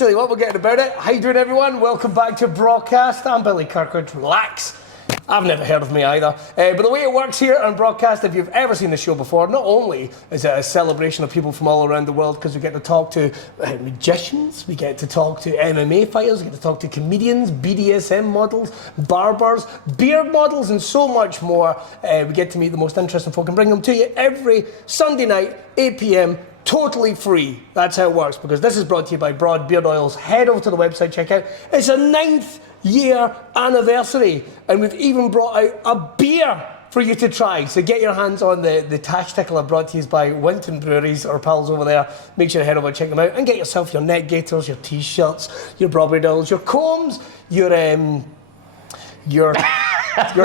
tell you what, we're getting about it. How you doing, everyone? Welcome back to Braw Cast. I'm Billy Kirkwood. Relax. I've never heard of me either. But the way it works here on Braw Cast, if you've ever seen the show before, not only is it a celebration of people from all around the world, because we get to talk to magicians, we get to talk to MMA fighters, we get to talk to comedians, BDSM models, barbers, beard models, and so much more. We get to meet the most interesting folk and bring them to you every Sunday night, 8 p.m, totally free. That's how it works, because this is brought to you by Broad Beard Oils. Head over to the website, check out. It's a 9th year anniversary, and we've even brought out a beer for you to try. So get your hands on the Tash Tickler, brought to you by Winton Breweries, our pals over there. Make sure to head over and check them out, and get yourself your neck gaiters, your t-shirts, your Braw Beard Oils, your combs, your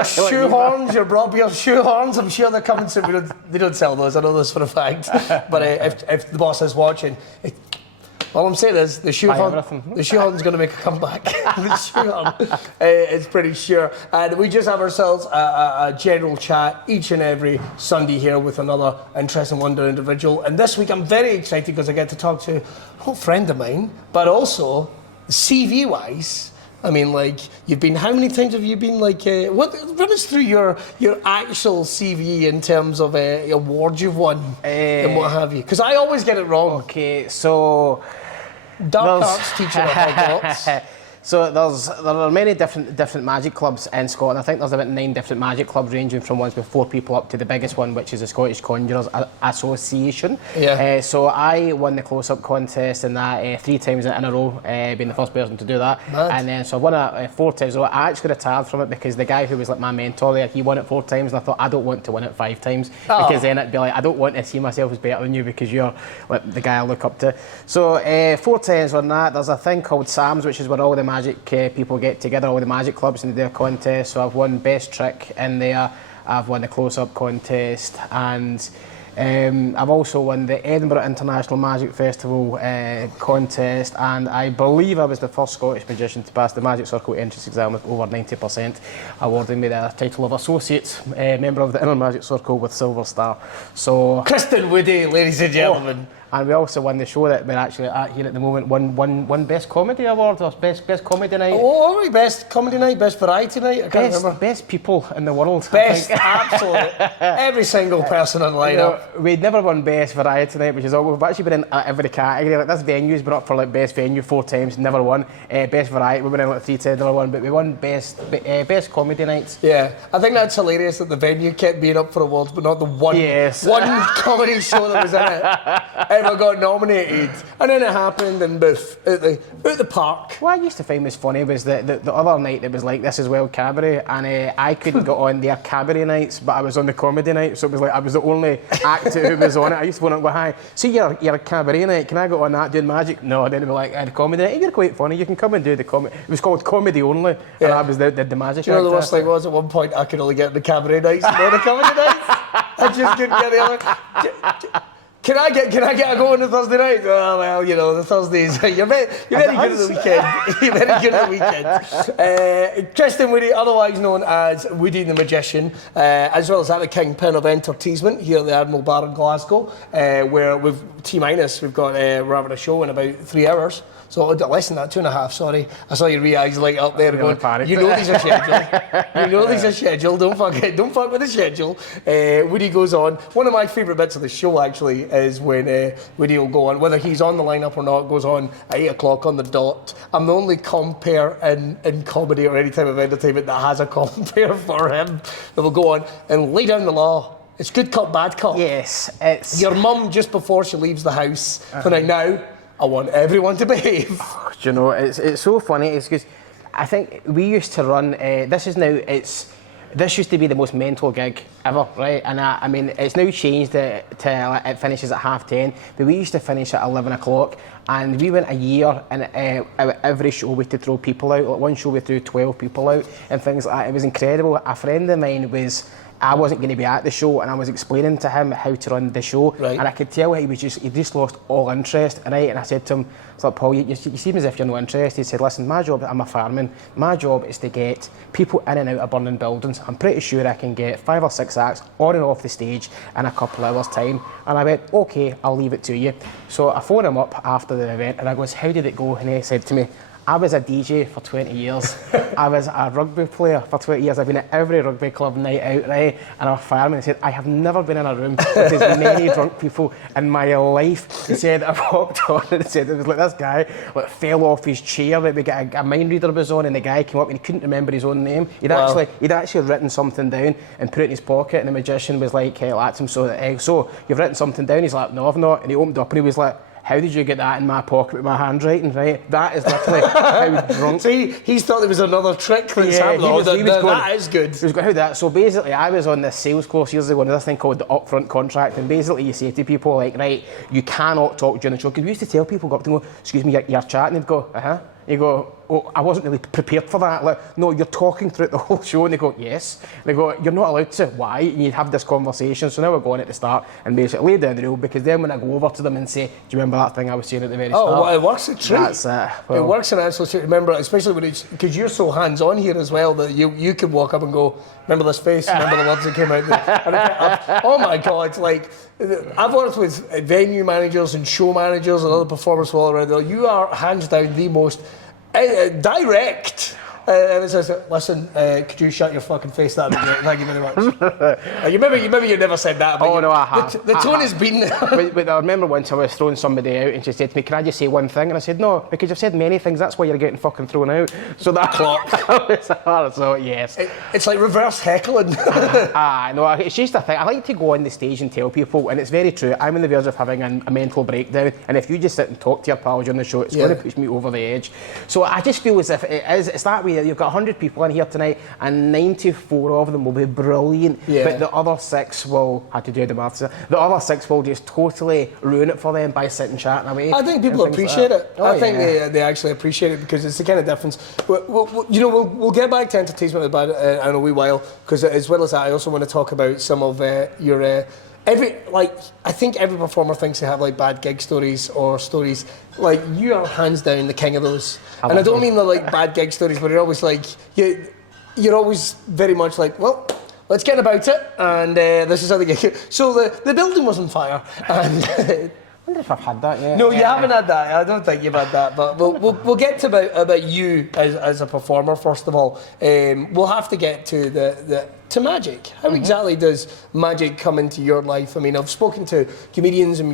shoehorns, your Braw Beard shoehorns. I'm sure they're coming soon. They don't sell those, I know this for a fact. But if the boss is watching, all I'm saying is the shoehorn's going to make a comeback. The shoehorn is pretty sure. And we just have ourselves a general chat each and every Sunday here with another interesting wonder individual. And this week I'm very excited because I get to talk to a old friend of mine, but also CV-wise. I mean, like, you've been, how many times have you been, like, run us through your actual CV in terms of awards you've won and what have you? Because I always get it wrong. Okay, so... Dark arts teacher at Hogwarts. So there are many different magic clubs in Scotland. I think there's about 9 different magic clubs, ranging from ones with 4 people up to the biggest one, which is the Scottish Conjurers Association. Yeah. So I won the close-up contest in that 3 times in a row, being the first person to do that. Mad. And then so I won it 4 times. So I actually retired from it because the guy who was like my mentor there, he won it 4 times, and I thought I don't want to win it 5 times because then it'd be like I don't want to see myself as better than you because you're like the guy I look up to. So 4 times on that. There's a thing called SAMS, which is where all the magic people get together, all the magic clubs, and they do a contest. So I've won best trick in there, I've won the close-up contest, and I've also won the Edinburgh International Magic Festival contest, and I believe I was the first Scottish magician to pass the Magic Circle entrance exam with over 90%, awarding me the title of Associate Member of the Inner Magic Circle with Silver Star. So Chris Dinwoodie, ladies and gentlemen. And we also won the show that we're actually at here at the moment, won Best Comedy Award, or Best Comedy Night. Oh, right, Best Comedy Night, Best Variety Night, I can't remember. Best people in the world. Best, absolute, every single person on lineup. We'd never won Best Variety Night, which is all, we've actually been in every category. Like this venue's been up for like Best Venue 4 times, never won. Best Variety, we've been in like 3 times, never won, but we won Best Comedy Nights. Yeah, I think that's hilarious that the venue kept being up for awards, but not the one comedy show that was in it ever got nominated. And then it happened in Booth, out the park. What I used to find was funny was that the other night it was like This Is Well Cabaret, and I couldn't go on their cabaret nights, but I was on the comedy night, so it was like I was the only actor who was on it. I used to go hi, see your cabaret night, can I go on that doing magic? No, then it was like, the comedy night, you're quite funny, you can come and do the comedy. It was called Comedy Only, and I was the magic actor. Do you know the worst thing was, at one point I could only get the cabaret nights and not the comedy nights. I just couldn't get the other. Can I get a go on the Thursday night? Oh, well, you know, the Thursdays. You're very good at the weekend. You're very good at the weekend. Chris Dinwoodie, otherwise known as Woody the Magician, as well as that, the kingpin of entertainment here at the Admiral Bar in Glasgow, where we've T-minus, we're having a show in about 3 hours. So less than that, 2.5, sorry. I saw your eyes light up there going, you know these are scheduled. You know these are scheduled, don't fuck with the schedule. Woody goes on. One of my favourite bits of the show actually is when Woody will go on, whether he's on the lineup or not, goes on at 8 o'clock on the dot. I'm the only compere in comedy or any type of entertainment that has a compere for him that will go on and lay down the law. It's good cop, bad cop. Yes, it's... Your mum, just before she leaves the house, now, I want everyone to behave. Oh, do you know, it's so funny. It's because I think we used to run. This used to be the most mental gig ever, right? And I mean, it's now changed to it finishes at 10:30. But we used to finish at 11 o'clock, and we went a year. And every show we had to throw people out. Like one show we threw 12 people out and things like that. It was incredible. A friend of mine was. I wasn't going to be at the show, and I was explaining to him how to run the show, and I could tell he just lost all interest. And I said to him, it's like, Paul, you seem as if you're no interest. He said, listen, my job, I'm a fireman. My job is to get people in and out of burning buildings. I'm pretty sure I can get 5 or 6 acts on and off the stage in a couple of hours' time. And I went, okay, I'll leave it to you. So I phoned him up after after the event, and I goes, how did it go? And he said to me, I was a DJ for 20 years. I was a rugby player for 20 years. I've been at every rugby club night out, right? And I'm a fireman. He said, I have never been in a room with as many drunk people in my life. He said, I walked on and said, it was like this guy like fell off his chair. Right? We got a mind reader was on, and the guy came up and he couldn't remember his own name. He'd actually written something down and put it in his pocket, and the magician was like, hey, at him, so you've written something down? He's like, no, I've not. And he opened up and he was like, how did you get that in my pocket with my handwriting, right? That is literally how drunk... So he's thought there was another trick that's happening. That is good. He was going, how that? So basically, I was on this sales course years ago, and this thing called the upfront contract, and basically you say to people, like, right, you cannot talk during the show, because we used to tell people, go up to them, go, excuse me, you're chatting, and they'd go, uh-huh. You go, oh, I wasn't really prepared for that. Like, no, you're talking throughout the whole show. And they go, yes. And they go, you're not allowed to. Why? And you have this conversation. So now we're going at the start and basically lay down the rule, because then when I go over to them and say, do you remember that thing I was saying at the very start? Oh, well, it works a treat. That's it. It works an absolute treat. Remember, especially when it's, because you're so hands-on here as well, that you can walk up and go, remember this face? Remember the words that came out there? Oh my God, like, I've worked with venue managers and show managers and other performers all around there. You are hands down the most direct. It says, listen, could you shut your fucking face? That'd be great. Thank you very much. Maybe you never said that. But oh no, I have. The tone has been. But I remember once I was throwing somebody out, and she said to me, "Can I just say one thing?" And I said, "No, because you've said many things. That's why you're getting fucking thrown out." So that clock. So yes, it's like reverse heckling. No, it's just a thing. I like to go on the stage and tell people, and it's very true. I'm on the verge of having a mental breakdown, and if you just sit and talk to your pals during the show, it's going to push me over the edge. So I just feel as if it's that way. You've got 100 people in here tonight, and 94 of them will be brilliant, but the other 6 will, had to do the maths, the other 6 will just totally ruin it for them by sitting chatting away. I think people appreciate it. I think they actually appreciate it, because it's the kind of difference. We'll get back to entertainment about it in a wee while, because as well as that, I also want to talk about some of your... I think every performer thinks they have like bad gig stories or stories. Like, you are hands down the king of those. And I don't mean the like bad gig stories, but you're always like, you're always very much like, well, let's get about it, and this is how the gig. So the building was on fire, and. I wonder if I've had that yet. No, you haven't had that. I don't think you've had that. But we'll get to about you as a performer first of all. We'll have to get to to magic. How exactly does magic come into your life? I mean, I've spoken to comedians and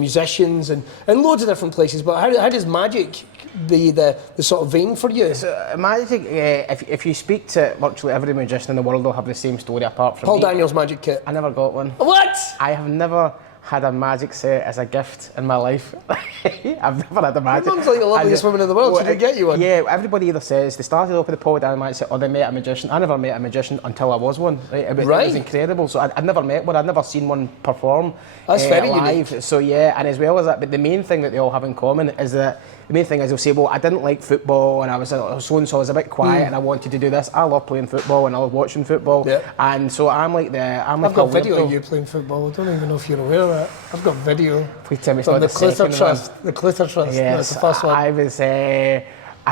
musicians and loads of different places. But how does magic be the sort of vein for you? So, magic. If you speak to virtually every magician in the world, they'll have the same story apart from Paul me. Daniels' magic kit. I never got one. What? I have never had a magic set as a gift in my life. I've never had a magic. Your mum's like the loveliest woman in the world. She didn't get you one. Yeah, everybody either says they started off with the Paul Daniels magic set, or they met a magician. I never met a magician until I was one. Right? It was incredible. So I'd never met one. I'd never seen one perform. That's very live. unique. So yeah, and as well as that, but the main thing that they all have in common is that the main thing is they'll say, well, I didn't like football, and I was so-and-so, I was a bit quiet, and I wanted to do this. I love playing football, and I love watching football. Yeah. And so I'm like I've got video of you playing football. I don't even know if you're aware of that. I've got video. Please tell me it's from not the second Clither Trust. one. The Clither Trust. Yes, that's the first one. I was a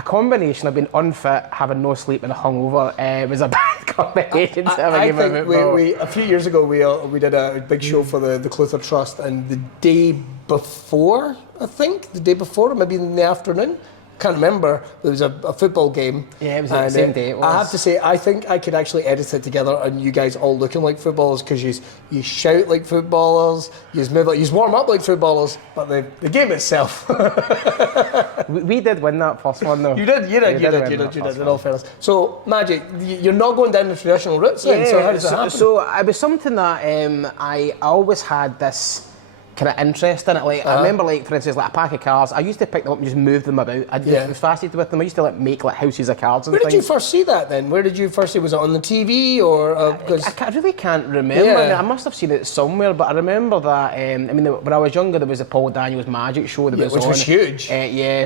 combination of being unfit, having no sleep, and hungover. It was a bad combination. I think we a few years ago we did a big show for the Clither Trust, and the day before, maybe in the afternoon, can't remember, there was a football game. Yeah, it was the same day. I have to say, I think I could actually edit it together, and you guys all looking like footballers, because you shout like footballers, you warm up like footballers, but the game itself. we did win that first one though. You did. In all fairness. So magic, you're not going down the traditional routes then. So how does that happen? So it was something that I always had this kind of interest in it. Like I remember, like for instance, like a pack of cards. I used to pick them up and just move them about. I was fascinated with them. I used to like make like houses of cards. And Where did you first see that then? Where did you first see? Was it on the TV or? I really can't remember. I must have seen it somewhere, but I remember that. When I was younger, there was a Paul Daniels magic show that which was huge.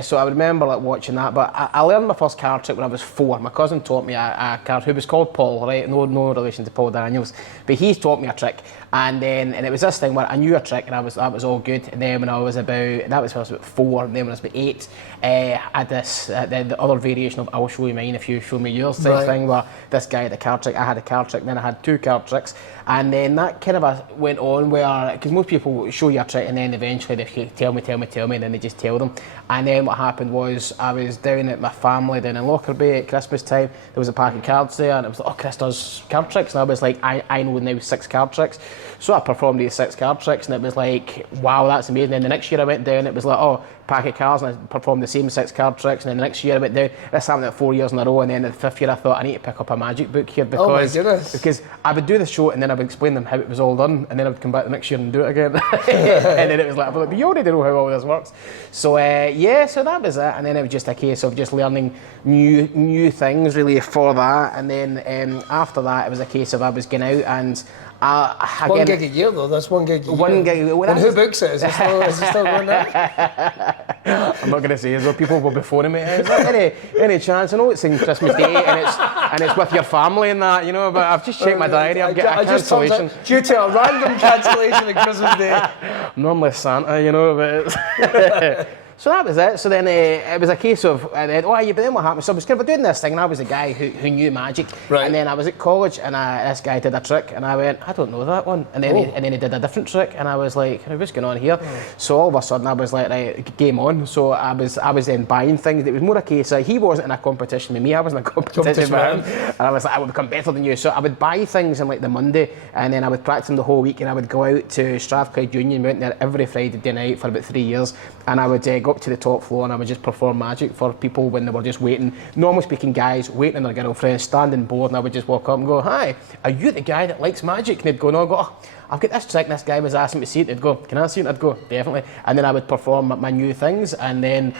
So I remember like watching that. But I learned my first card trick when I was 4. My cousin taught me a card who was called Paul, right? No relation to Paul Daniels, but he taught me a trick. And it was this thing where I knew a trick, and I was that was all good. And then when I was about 4, and then when I was about 8, I had this the other variation of I'll show you mine if you show me yours type thing, where this guy had a card trick, I had a card trick, then I had 2 card tricks, and then that kind of went on where, because most people show you a trick and then eventually they tell me, and then they just tell them. And then what happened was I was down at my family down in Lockerbie at Christmas time. There was a pack of cards there, and it was like, oh, Chris does card tricks, and I was like, I know now 6 card tricks. So I performed these 6 card tricks, and it was like, wow, that's amazing. And the next year I went down, it was like, oh, pack of cards, and I performed the same 6 card tricks, and then the next year I went down. This happened at 4 years in a row, and then the 5th year I thought I need to pick up a magic book here, because I would do the show and then I would explain them how it was all done, and then I would come back the next year and do it again. And then it was like, but you already know how all this works. So so that was it, and then it was just a case of just learning new things really for that, and then after that it was a case of I was going out and again, 1 gig a year though, that's 1 gig a year. 1 gig. Well, and who books it? Is it still going there? I'm not going to say as though people will be phoning me. Is there any chance? I know it's in Christmas Day and it's with your family and that, you know, but I've just checked my diary. I'm getting a cancellation. Due to a random cancellation on Christmas Day. I'm normally Santa, you know, but so that was it. So then it was a case of, but then what happened? So I was kind of doing this thing, and I was a guy who knew magic. Right. And then I was at college, and this guy did a trick, and I went, I don't know that one. And then he did a different trick, and I was like, what's going on here? So all of a sudden, I was like, right, game on. So I was then buying things. It was more a case of he wasn't in a competition with me. I wasn't in a competition with him. And I was like, I would become better than you. So I would buy things on like the Monday, and then I would practice them the whole week, and I would go out to Strathclyde Union. We went there every Friday night for about 3 years, and I would go up to the top floor and I would just perform magic for people when they were just waiting, normally speaking guys waiting on their girlfriend, standing bored, and I would just walk up and go, hi, are you the guy that likes magic? And they'd go, no. I'd go, oh, I've got this trick, and this guy was asking me to see it. They'd go, can I see it? I'd go, definitely. And then I would perform my new things, and then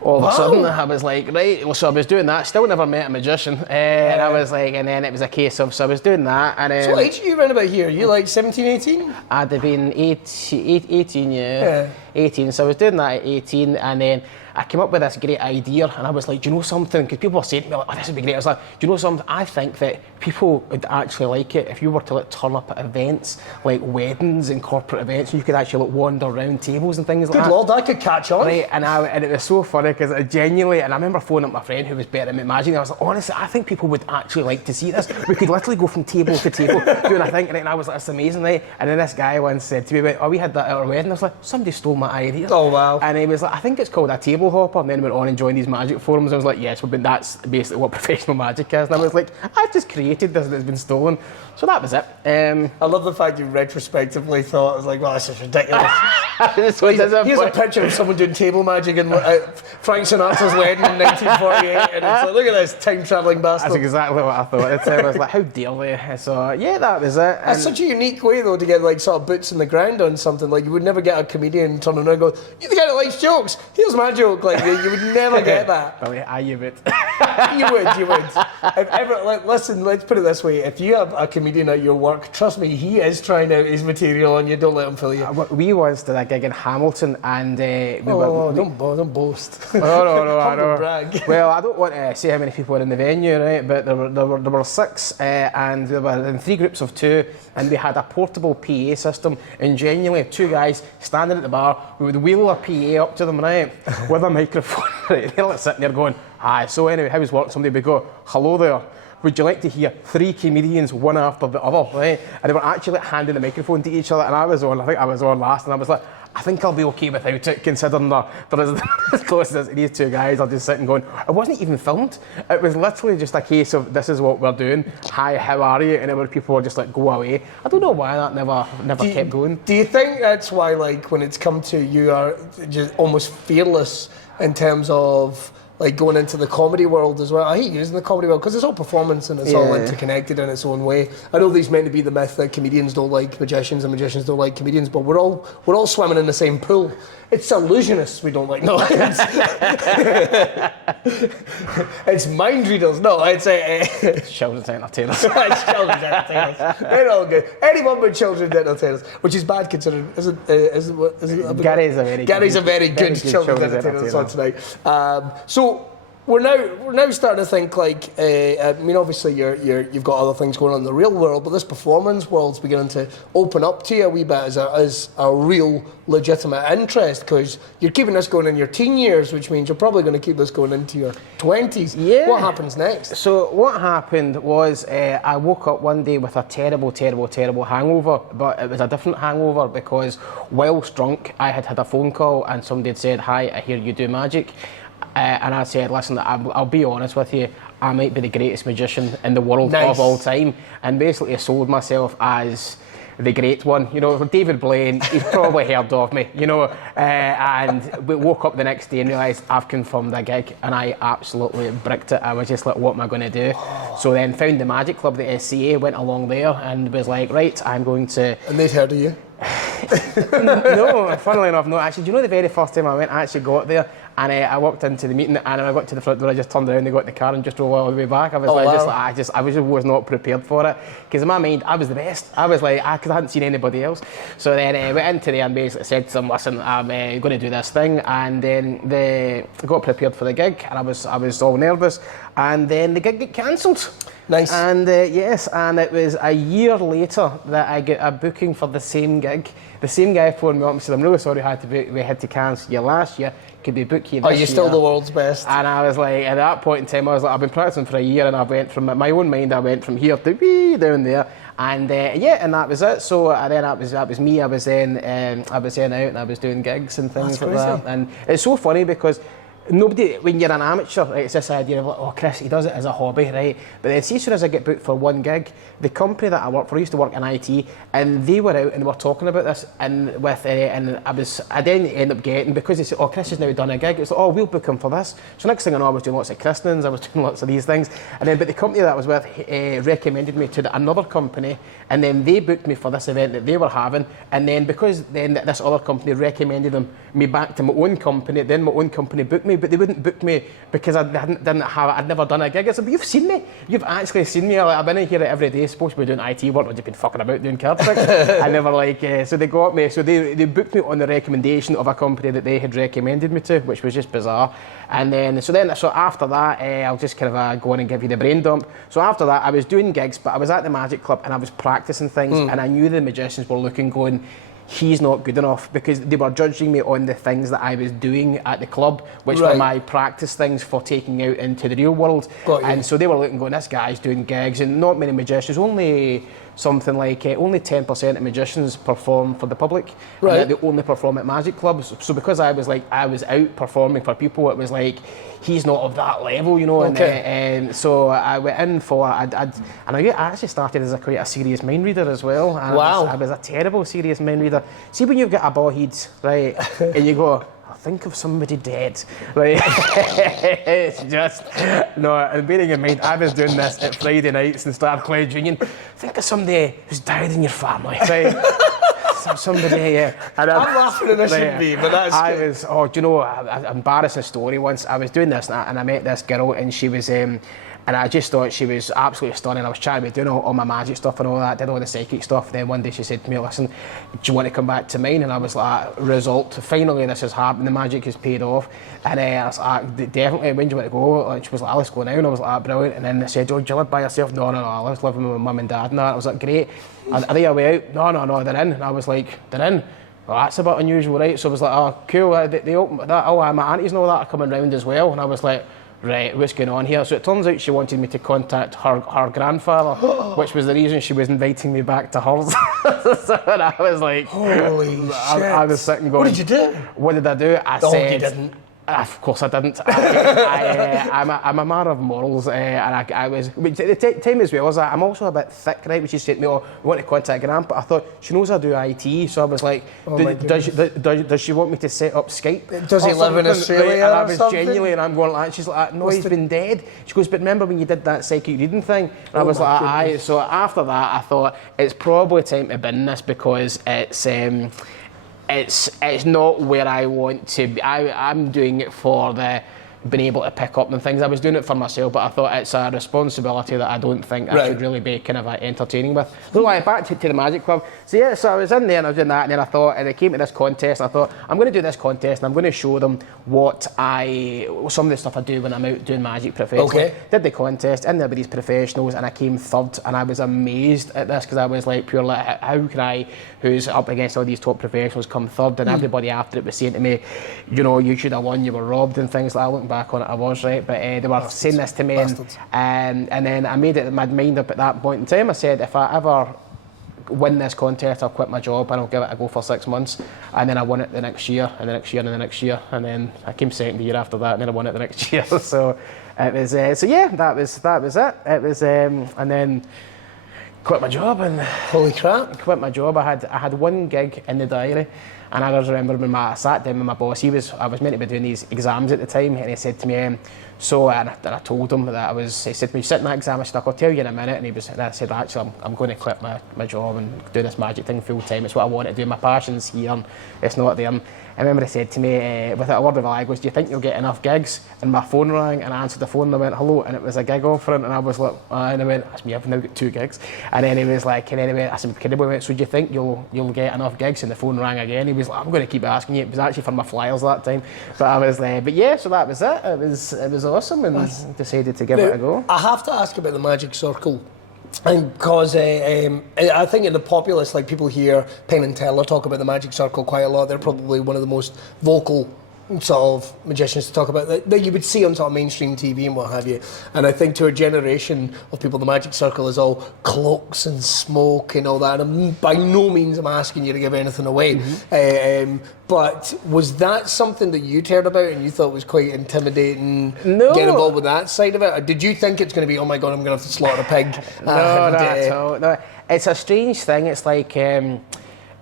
all of a sudden I was like, right, well, so I was doing that, still never met a magician, and I was like, and then it was a case of, so I was doing that, and so what age are you around about here? You like 17, 18? I'd have been 18, yeah. 18, so I was doing that at 18, and then I came up with this great idea, and I was like, do you know something? Because people were saying to me, like, oh, this would be great. I was like, do you know something? I think that people would actually like it if you were to like turn up at events, like weddings and corporate events, and you could actually like wander around tables and things like that. Good Lord, I could catch on. Right, and it was so funny because I genuinely, and I remember phoning up my friend who was better at magic, and I was like, honestly, I think people would actually like to see this. We could literally go from table to table doing a thing, and I was like, it's amazing, right? And then this guy once said to me, oh, we had that at our wedding. I was like, somebody stole my idea. Oh, wow. And he was like, I think it's called a table hopper, and then went on and joined these magic forums. I was like, yes, but that's basically what professional magic is. And I was like, I've just created this and it's been stolen. So that was it. I love the fact you retrospectively thought, I was like, well, this is ridiculous. Here's a picture of someone doing table magic in Frank Sinatra's wedding in 1948, and it's like, look at this time-travelling bastard. That's exactly what I thought. I was like, how dare they? So yeah, that was it. That's such a unique way though to get like sort of boots in the ground on something. Like you would never get a comedian turning around and go, you're the guy that likes jokes, here's my joke. Like you would never get that. Well, yeah, you would. You would. If ever, listen, let's put it this way. If you have a comedian at your work, trust me, he is trying out his material on you. Don't let him fool you. We once did a gig in Hamilton, and don't boast. No, I know. Brag. Well, I don't want to say how many people were in the venue, right? But there were 6, and we were in 3 groups of 2, and we had a portable PA system, and genuinely 2 guys standing at the bar, we would wheel a PA up to them, right, with a microphone, right? They're like sitting there going, hi. So anyway, how's work? Somebody would go, hello there. Would you like to hear 3 comedians, one after the other, right? And they were actually handing the microphone to each other, and I think I was on last, and I was like, I think I'll be okay without it, considering there is as close as these 2 guys are just sitting going, it wasn't even filmed. It was literally just a case of, this is what we're doing. Hi, how are you? And then people were just like, go away. I don't know why that never kept going. Do you think that's why, like, when it's come to you are just almost fearless in terms of like going into the comedy world as well? I hate using the comedy world because it's all performance and it's all interconnected in its own way. I know there's meant to be the myth that comedians don't like magicians and magicians don't like comedians, but we're all swimming in the same pool. It's illusionists we don't like. No, it's mind readers. No, it's children's entertainers. It's children's entertainers. They're all good. Anyone but children's entertainers, which is bad considering. Is it? Gary's a very good children's entertainer. So tonight. So we're now starting to think like, I mean, obviously you've got other things going on in the real world, but this performance world's beginning to open up to you a wee bit as a real legitimate interest, because you're keeping this going in your teen years, which means you're probably going to keep this going into your 20s. Yeah. What happens next? So what happened was I woke up one day with a terrible hangover, but it was a different hangover because whilst drunk I had a phone call and somebody had said, "Hi, I hear you do magic." And I said, "Listen, I'll be honest with you, I might be the greatest magician in the world of all time." And basically I sold myself as the great one. You know, David Blaine, he's probably heard of me, you know. And we woke up the next day and realised I've confirmed a gig, and I absolutely bricked it. I was just like, what am I going to do? So then found the Magic Club, the SCA, went along there and was like, right, I'm going to... And they'd heard of you? No, funnily enough, no. Actually, do you know the very first time I went, I actually got there and I walked into the meeting and I got to the front door, I just turned around, they got in the car and just drove all the way back. I was I was not prepared for it, because in my mind I was the best. I was like, because I hadn't seen anybody else. So then I went into there and basically said to them, "Listen, I'm going to do this thing," and then they got prepared for the gig, and I was all nervous, and then the gig got cancelled. Nice. And yes, and it was a year later that I get a booking for the same gig. The same guy phoned me up and said, "I'm really sorry we had to cancel you last year. Could we book you this year?" Oh, you're still the world's best. And I was like, at that point in time, I was like, I've been practicing for a year, and I went from my own mind, I went from here to wee down there, and and that was it. So and then that was me. I was then out and I was doing gigs and things like that. And it's so funny because nobody, when you're an amateur, right, it's this idea of like, oh, Chris, he does it as a hobby, right? But then see, as soon as I get booked for one gig, the company that I work for, I used to work in IT, and they were out and were talking about this, and I then end up getting, because they said, "Oh, Chris has now done a gig," it's like, "Oh, we'll book him for this." So next thing I know, I was doing lots of christenings, I was doing lots of these things, and then, but the company that I was with recommended me to another company, and then they booked me for this event that they were having, and then because then this other company recommended me back to my own company, then my own company booked me, but they wouldn't book me because I'd never done a gig. I said, "But you've seen me. You've actually seen me. Like, I've been in here every day, supposed to be doing IT work, I've just been fucking about doing card tricks." I never so they got me. So they booked me on the recommendation of a company that they had recommended me to, which was just bizarre. And then so after that, I'll just kind of go on and give you the brain dump. So after that, I was doing gigs, but I was at the Magic Club and I was practicing things, and I knew the magicians were looking, going, he's not good enough, because they were judging me on the things that I was doing at the club, which were my practice things for taking out into the real world. And so they were looking, going, this guy's doing gigs, and not many magicians, only something like only 10% of magicians perform for the public, and they only perform at Magic Clubs. So because I was out performing for people, it was like, he's not of that level, you know. And so I went in for I actually started as quite a serious mind reader as well. And I was a terrible serious mind reader. See, when you've got a ball head, right, and you go, think of somebody dead. Like, it's just, no, and bearing in mind, I was doing this at Friday nights in Starclay Union. Think of somebody who's died in your family, right? Somebody, yeah. And I'm laughing and I shouldn't be, but that's do you know, an embarrassing story once. I was doing this and I met this girl, and she was, and I just thought she was absolutely stunning. I was trying to be doing all my magic stuff and all that, did all the psychic stuff. Then one day she said to me, "Listen, do you want to come back to mine?" And I was like, result, finally this has happened, the magic has paid off. And I was like, definitely, when do you want to go? And she was like, "Let's go now." And I was like, brilliant. And then they said, "Oh, do you live by yourself?" No, I was living with my mum and dad and that. I was like, great. Are they away out? No, they're in. And I was like, they're in? Well, that's a bit unusual, right? So I was like, oh, cool. They opened that. Oh, my aunties and all that are coming round as well. And I was like, right, what's going on here? So it turns out she wanted me to contact her grandfather, which was the reason she was inviting me back to hers. So I was like, holy shit. I was sitting going, what did you do? What did I do? I said, you didn't. Of course I didn't. I'm a man of morals, and I was. The time as well was I'm also a bit thick, right? Which she said to me, "Oh, we want to contact Gran," but I thought she knows I do IT, so I was like, does she want me to set up Skype? Does he live in Australia? And I was genuinely, and I'm going like, she's like, "No, he's been dead." She goes, "But remember when you did that psychic reading thing?" And I was like, "Aye." So after that, I thought it's probably time to bin this, because it's not where I want to be. I'm doing it for been able to pick up and things. I was doing it for myself, but I thought it's a responsibility that I don't think I should really be kind of entertaining with. So back to the Magic Club. So yeah, so I was in there and I was doing that, and then I thought, and I came to this contest, and I thought, I'm going to do this contest, and I'm going to show them some of the stuff I do when I'm out doing Magic professionally. Okay. Did the contest, in there with these professionals, and I came third, and I was amazed at this, because I was like, pure, like, how can I, who's up against all these top professionals, come third? And everybody after it was saying to me, you know, you should have won, you were robbed and things like that. Looking back on it, I was, right, but they were saying this to me, and then I made it my mind up at that point in time. I said, if I ever win this contest, I'll quit my job and I'll give it a go for 6 months. And then I won it the next year, and the next year, and the next year, and then I came second the year after that, and then I won it the next year. So it was, so yeah, that was it. It was, and then quit my job, and holy crap, quit my job. I had one gig in the diary, and I always remember when I sat down with my boss. I was meant to be doing these exams at the time, and he said to me, and I told him that he said to me, sit in that exam. I said, I'll tell you in a minute. And I said, actually, I'm going to quit my job and do this magic thing full time. It's what I want to do. My passion's here, and it's not there. And I remember he said to me, without a word of a lie, he goes, do you think you'll get enough gigs? And my phone rang, and I answered the phone, and I went, hello, and it was a gig offering, and I was like, and I went, that's me, I've now got 2 gigs. And then he was like, and anyway, I said, so do you think you'll get enough gigs? And the phone rang again. He was like, I'm going to keep asking you. It was actually for my flyers that time. But I was like, but yeah, so that was it. It was awesome, and decided to give it a go. I have to ask about the Magic Circle. And because I think in the populace, like, people hear Penn and Teller talk about the Magic Circle quite a lot. They're probably one of the most vocal sort of magicians to talk about that you would see on sort of mainstream TV and what have you. And I think to a generation of people, the Magic Circle is all cloaks and smoke and all that. And by no means am I asking you to give anything away. But was that something that you'd heard about and you thought was quite intimidating? No. Getting involved with that side of it? Or did you think it's going to be, oh my God, I'm going to have to slaughter a pig? No, not at all. No, it's a strange thing. It's like,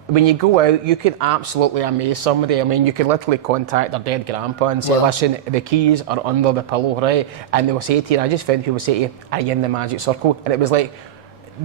when you go out, you can absolutely amaze somebody. I mean, you can literally contact their dead grandpa and say, listen, the keys are under the pillow, right? And they will say to you, I just found people will say to you, are you in the Magic Circle? And it was like,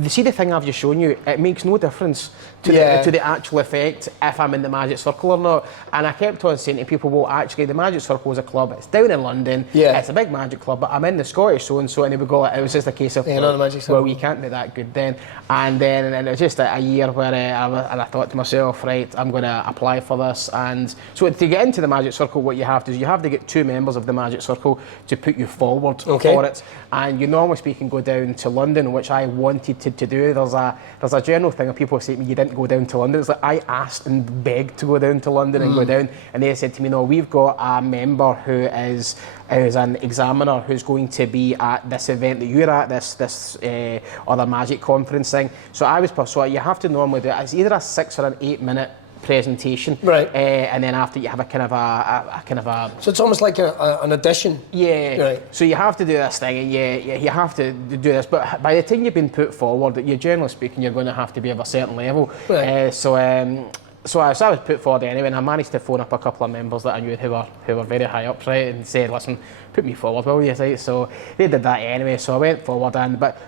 see the thing I've just shown you, it makes no difference to the actual effect if I'm in the Magic Circle or not. And I kept on saying to people, well, actually, the Magic Circle is a club. It's down in London. It's a big magic club, but I'm in the Scottish so-and-so. And they would go, it was just a case of, well, we can't be that good then. And it was just a year where I thought to myself, right, I'm going to apply for this. And so to get into the Magic Circle, what you have to do is you have to get 2 members of the Magic Circle to put you forward for it. And you normally speaking go down to London, which I wanted to do. There's a general thing of people say to me, you didn't go down to London. It's like I asked and begged to go down to London and go down, and they said to me, no, we've got a member who is an examiner who's going to be at this event that you're at, this other magic conference thing. So you have to normally do it. It's either a 6 or an 8 minute presentation, and then after you have a kind of a so it's almost like an audition. So you have to do this thing, and you have to do this, but by the time you've been put forward, you're generally speaking, you're going to have to be of a certain level. So I was put forward anyway, and I managed to phone up a couple of members that I knew who were very high up, right, and said, listen, put me forward, will you? Right? So they did that anyway, so I went forward,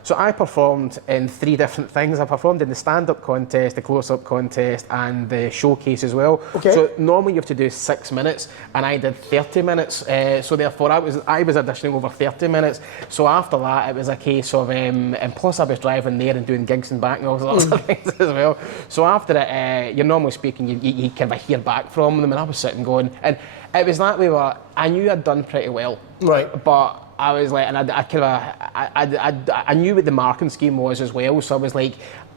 so I performed in 3 different things. I performed in the stand-up contest, the close-up contest, and the showcase as well. So normally you have to do 6 minutes, and I did 30 minutes, so therefore I was auditioning over 30 minutes. So after that, it was a case of, and plus I was driving there and doing gigs and back and all sorts of things as well. So after it, you're normally speaking, you kind of hear back from them, and I was sitting going, and it was that way where I knew I'd done pretty well, but I was like, and I knew what the marking scheme was as well, so I was like,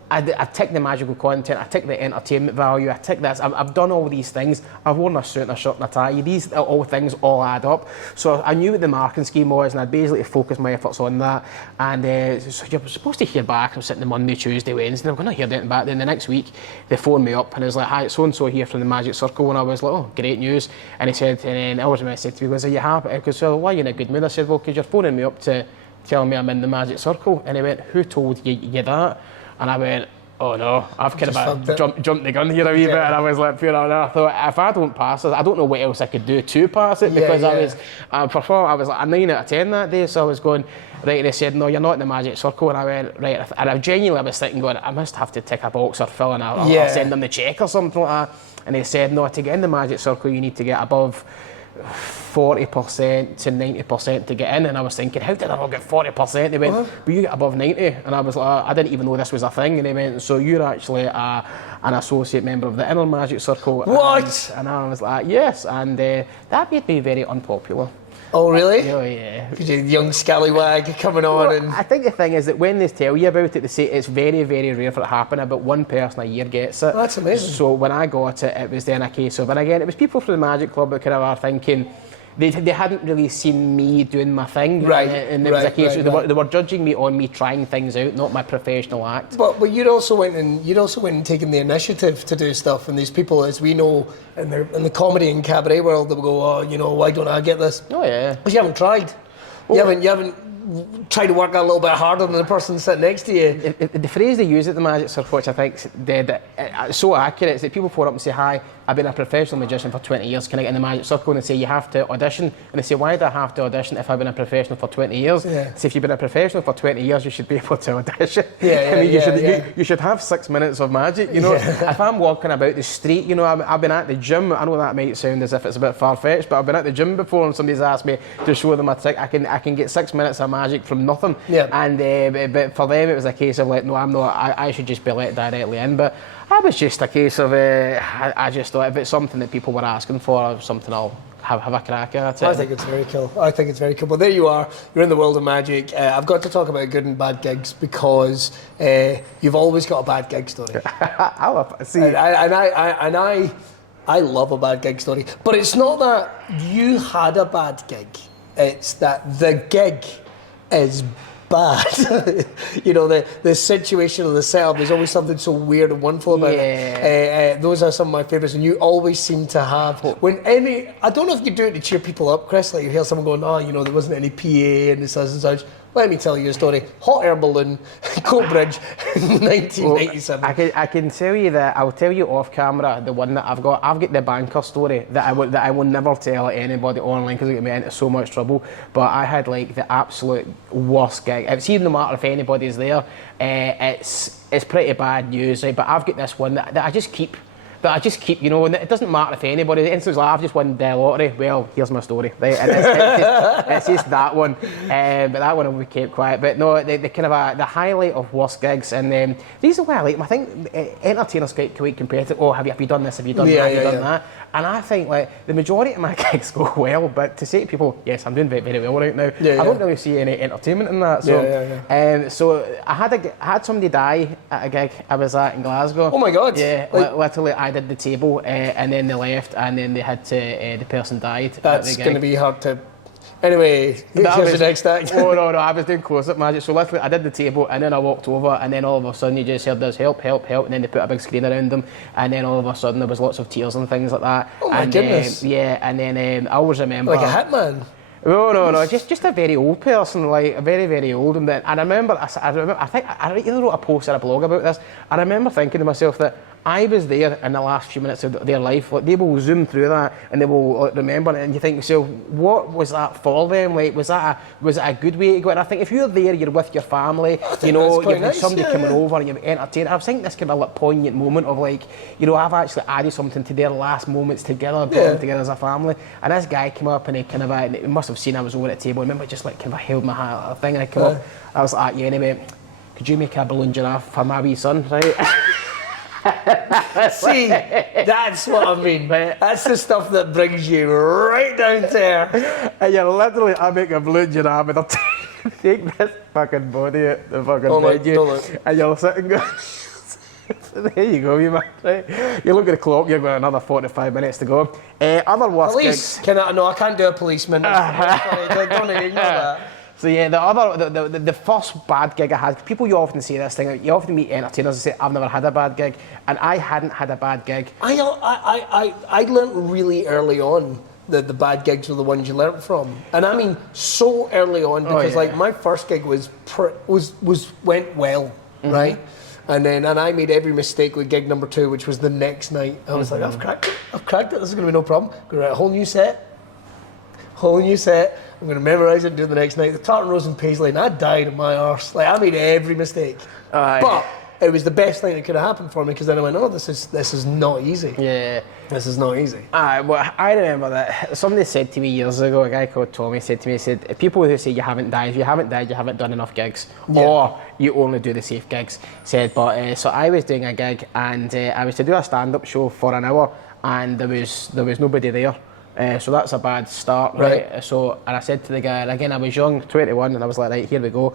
I tick the magical content, I tick the entertainment value, I tick this, I've done all these things, I've worn a suit and a shirt and a tie, these all things all add up. So I knew what the marking scheme was, and I'd basically focused my efforts on that. And so you're supposed to hear back. I'm sitting there Monday, Tuesday, Wednesday, I'm going to hear anything back. Then the next week, they phoned me up, and it was like, hi, it's so-and-so here from the Magic Circle, and I was like, oh, great news. And he said, and then I was when I said to me, he goes, are you happy? Because, well, why are you in a good mood? I said, well, because you're phoning me up to tell me I'm in the Magic Circle. And he went, who told you that? And I went, oh no, I've kind of jumped the gun here a wee bit, and I was like, I thought, if I don't pass it, I don't know what else I could do to pass it, because I was like a 9 out of 10 that day, so I was going, right, and they said, no, you're not in the Magic Circle, and I went, right, and I genuinely was thinking, going, I must have to tick a box or fill in, I'll send them the check or something like that, and they said, no, to get in the Magic Circle, you need to get above 40% to 90% to get in, and I was thinking, how did I not get 40%? They went, but you get above 90, and I was like, I didn't even know this was a thing, and they went, so you're actually an associate member of the Inner Magic Circle. What? And I was like, yes, and that made me very unpopular. Oh, really? Oh, yeah. Because you're a young scallywag coming on Well, and... I think the thing is that when they tell you about it, they say it's very, very rare for it to happen. About one person a year gets it. That's amazing. So when I got it, it was then a case of, and again, it was people from the Magic Club that kind of are thinking, they hadn't really seen me doing my thing. Right. And it was a case of they were judging me on me trying things out, not my professional act. But you'd also went and taken the initiative to do stuff, and these people, as we know, in the comedy and cabaret world, they will go, oh, you know, why don't I get this? Oh, yeah. But you haven't tried. You haven't tried to work a little bit harder than the person sitting next to you. The phrase they use at the Magic Circle, which I think is so accurate, is that people phone up and say, hi, I've been a professional magician for 20 years, can I get in the Magic Circle? And they say, you have to audition. And they say, why do I have to audition if I've been a professional for 20 years? Yeah. So if you've been a professional for 20 years, you should be able to audition. You should have 6 minutes of magic, you know. Yeah. If I'm walking about the street, you know, I've been at the gym, I know that might sound as if it's a bit far-fetched, but I've been at the gym before and somebody's asked me to show them a trick. I can get 6 minutes of magic from nothing. Yeah. And but for them, it was a case of like, no, I'm not, I should just be let directly in. But I was just a case of, I just thought if it's something that people were asking for, something I'll have a crack at it. I think it's very cool. But there you are, you're in the world of magic. I've got to talk about good and bad gigs because you've always got a bad gig story. I love a bad gig story. But it's not that you had a bad gig, it's that the gig is bad. You know, the situation of the setup, there's always something so weird and wonderful about it. Those are some of my favourites, and you always seem to have, I don't know if you do it to cheer people up, Chris, like you hear someone going, oh, you know, there wasn't any PA and this and such. Let me tell you a story. Hot air balloon, Coatbridge, 1997. Well, I can tell you that, I'll tell you off camera, the one that I've got the banker story that I will never tell anybody online because it get me into so much trouble. But I had like the absolute worst gig. It's even no matter if anybody's there, it's pretty bad news, right? But I've got this one that I just keep, you know, and it doesn't matter if anybody, it's like, I've just won the lottery, well, here's my story, right? And it's just that one, but that one we kept quiet. But no, the kind of the highlight of worst gigs, and the reason why I like them, I think entertainers get quite competitive. Oh, have you done this, have you done that, have you done that? And I think like the majority of my gigs go well, but to say to people, yes, I'm doing very, very well right now, I don't really see any entertainment in that. So, so I had somebody die at a gig I was at in Glasgow. Oh my God! Yeah, literally, I did the table, and then they left, and then they had to. The person died. That's going to be hard to. Anyway, here's the next act. Oh no, I was doing close-up magic. So literally, I did the table, and then I walked over, and then all of a sudden, you just heard this help, help, help, and then they put a big screen around them, and then all of a sudden, there was lots of tears and things like that. Oh my goodness! Yeah, and then I always remember. Like a hitman. No, just a very old person, like a very, very old. And I remember, I think I either wrote a post or a blog about this. I remember thinking to myself that I was there in the last few minutes of their life. Like, they will zoom through that and they will remember it. And you think, so what was that for them? Like, was it a good way to go? And I think if you're there, you're with your family. You know, you've got somebody coming over and you're entertained. I was thinking this kind of like poignant moment of like, you know, I've actually added something to their last moments together, brought together as a family. And this guy came up and he kind of, he must have seen I was over at the table. I remember just like kind of held my hat thing and I came up. I was like, yeah, anyway, could you make a balloon giraffe for my wee son, right? See, that's what I mean. That's the stuff that brings you right down there. And you're literally, I make a balloon giraffe and I'll take this fucking body at the fucking venue, and you're sitting going, there you go, you man. Right? You look at the clock, you've got another 45 minutes to go. Other worst gigs. No, I can't do a policeman. Don't ignore that. So yeah, the first bad gig I had, people, you often say this thing, you often meet entertainers and say, I've never had a bad gig, and I hadn't had a bad gig. I learned really early on that the bad gigs were the ones you learnt from, and I mean so early on, because like my first gig went well, right? And I made every mistake with gig number 2, which was the next night. I was like, I've cracked it, this is going to be no problem. I'm going to write a whole new set. I'm going to memorise it and do it the next night. The tartan rose and paisley, and I died on my arse. Like, I made every mistake. But it was the best thing that could have happened for me, because then I went, oh, this is not easy. Yeah. This is not easy. Well, I remember that somebody said to me years ago, a guy called Tommy said to me, he said, people who say you haven't died, you haven't done enough gigs, or you only do the safe gigs. Said, but so I was doing a gig, and I was to do a stand-up show for an hour, and there was nobody there. So that's a bad start, right? So, and I said to the guy, and again, I was young, 21, and I was like, right, here we go.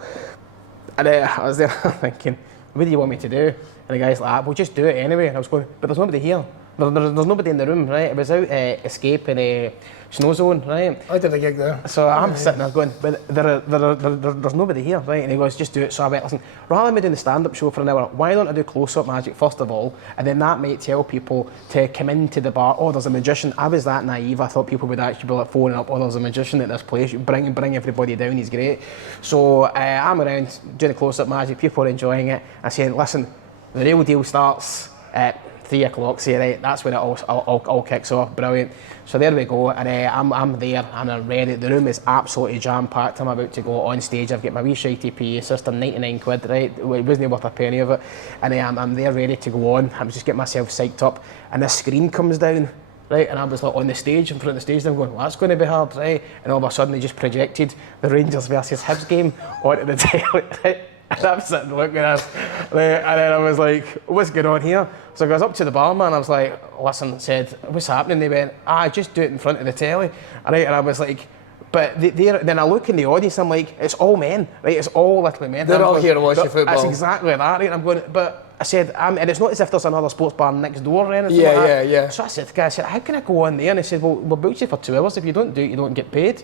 And I was there thinking, what do you want me to do? And the guy's like, well, just do it anyway. And I was going, but there's nobody here. There's nobody in the room, right? It was out Escape in a Snow Zone, right? I did a gig there. So I'm sitting there going, but there's nobody here, right? And he goes, just do it. So I went, listen, rather than me doing the stand-up show for an hour, why don't I do close-up magic first of all? And then that might tell people to come into the bar, oh, there's a magician. I was that naive. I thought people would actually be like phoning up, oh, there's a magician at this place. You bring everybody down, he's great. So I'm around doing the close-up magic. People are enjoying it. I said, listen, the real deal starts at 3 o'clock, say, right, that's when it all kicks off. Brilliant. So there we go, and I'm there, and I'm ready. The room is absolutely jam-packed. I'm about to go on stage. I've got my wee shitey PA system, 99 quid, right? It wasn't worth a penny of it. And I'm there ready to go on. I'm just getting myself psyched up, and this screen comes down, right? And I was like on the stage, in front of the stage, and I'm going, well, that's going to be hard, right? And all of a sudden, they just projected the Rangers versus Hibs game onto the telly, right? And I'm sitting looking at us, right? And then I was like, what's going on here? So I goes up to the barman, I was like, listen, said, what's happening? They went, just do it in front of the telly. Right? And I was like, but then I look in the audience, I'm like, it's all men, right? It's all literally men. They're all here to watch the football. That's exactly that, right? And I'm going, but I said, and it's not as if there's another sports bar next door or anything like that. Yeah. So I said to the guy, how can I go on there? And he said, well, we'll book you for 2 hours. If you don't do it, you don't get paid.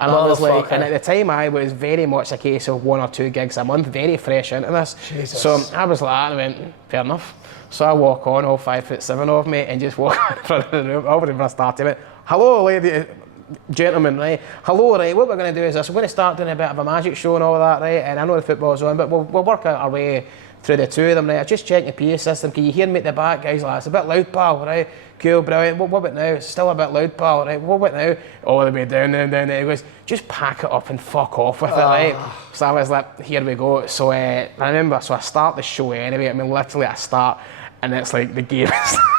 And I was like, and at the time I was very much a case of 1 or 2 gigs a month, very fresh into this. Jesus. So I was like, I went, fair enough. So I walk on, all 5'7" of me, and just walk in front of the room. Over when I started, I went, hello, lady, gentlemen, right? Hello, right? What we're going to do is this. We're going to start doing a bit of a magic show and all that, right? And I know the football's on, but we'll work out our way through the two of them, right? I just checked the PA system. Can you hear me at the back, guys? Like, it's a bit loud, pal, right? Cool, brilliant. What about now? It's still a bit loud, pal, right? What about now? All the way down. He goes, just pack it up and fuck off with it, right? So I was like, here we go. So I remember, so I start the show anyway. I mean, literally, I start. And it's like the game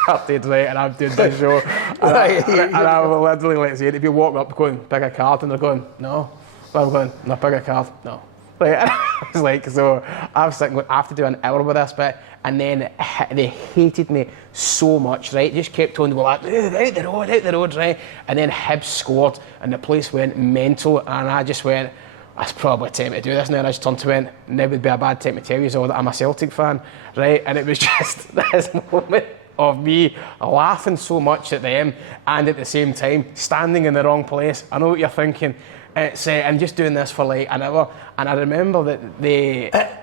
started, right? And I'm doing the show. And I'm literally like saying, if you walk up going, pick a card, and they're going, no. Well, I'm going, no, pick a card, no. Like, and I was like, so I was thinking, I have to do an hour with this bit. And then they hated me so much, right? Just kept on going like, out the road, right? And then Hibs scored, and the place went mental. And I just went, that's probably time to do this now. And I just turned to went, now would be a bad time to tell you all that I'm a Celtic fan, right? And it was just this moment of me laughing so much at them and at the same time standing in the wrong place. I know what you're thinking. It's and just doing this for like an hour. And I remember that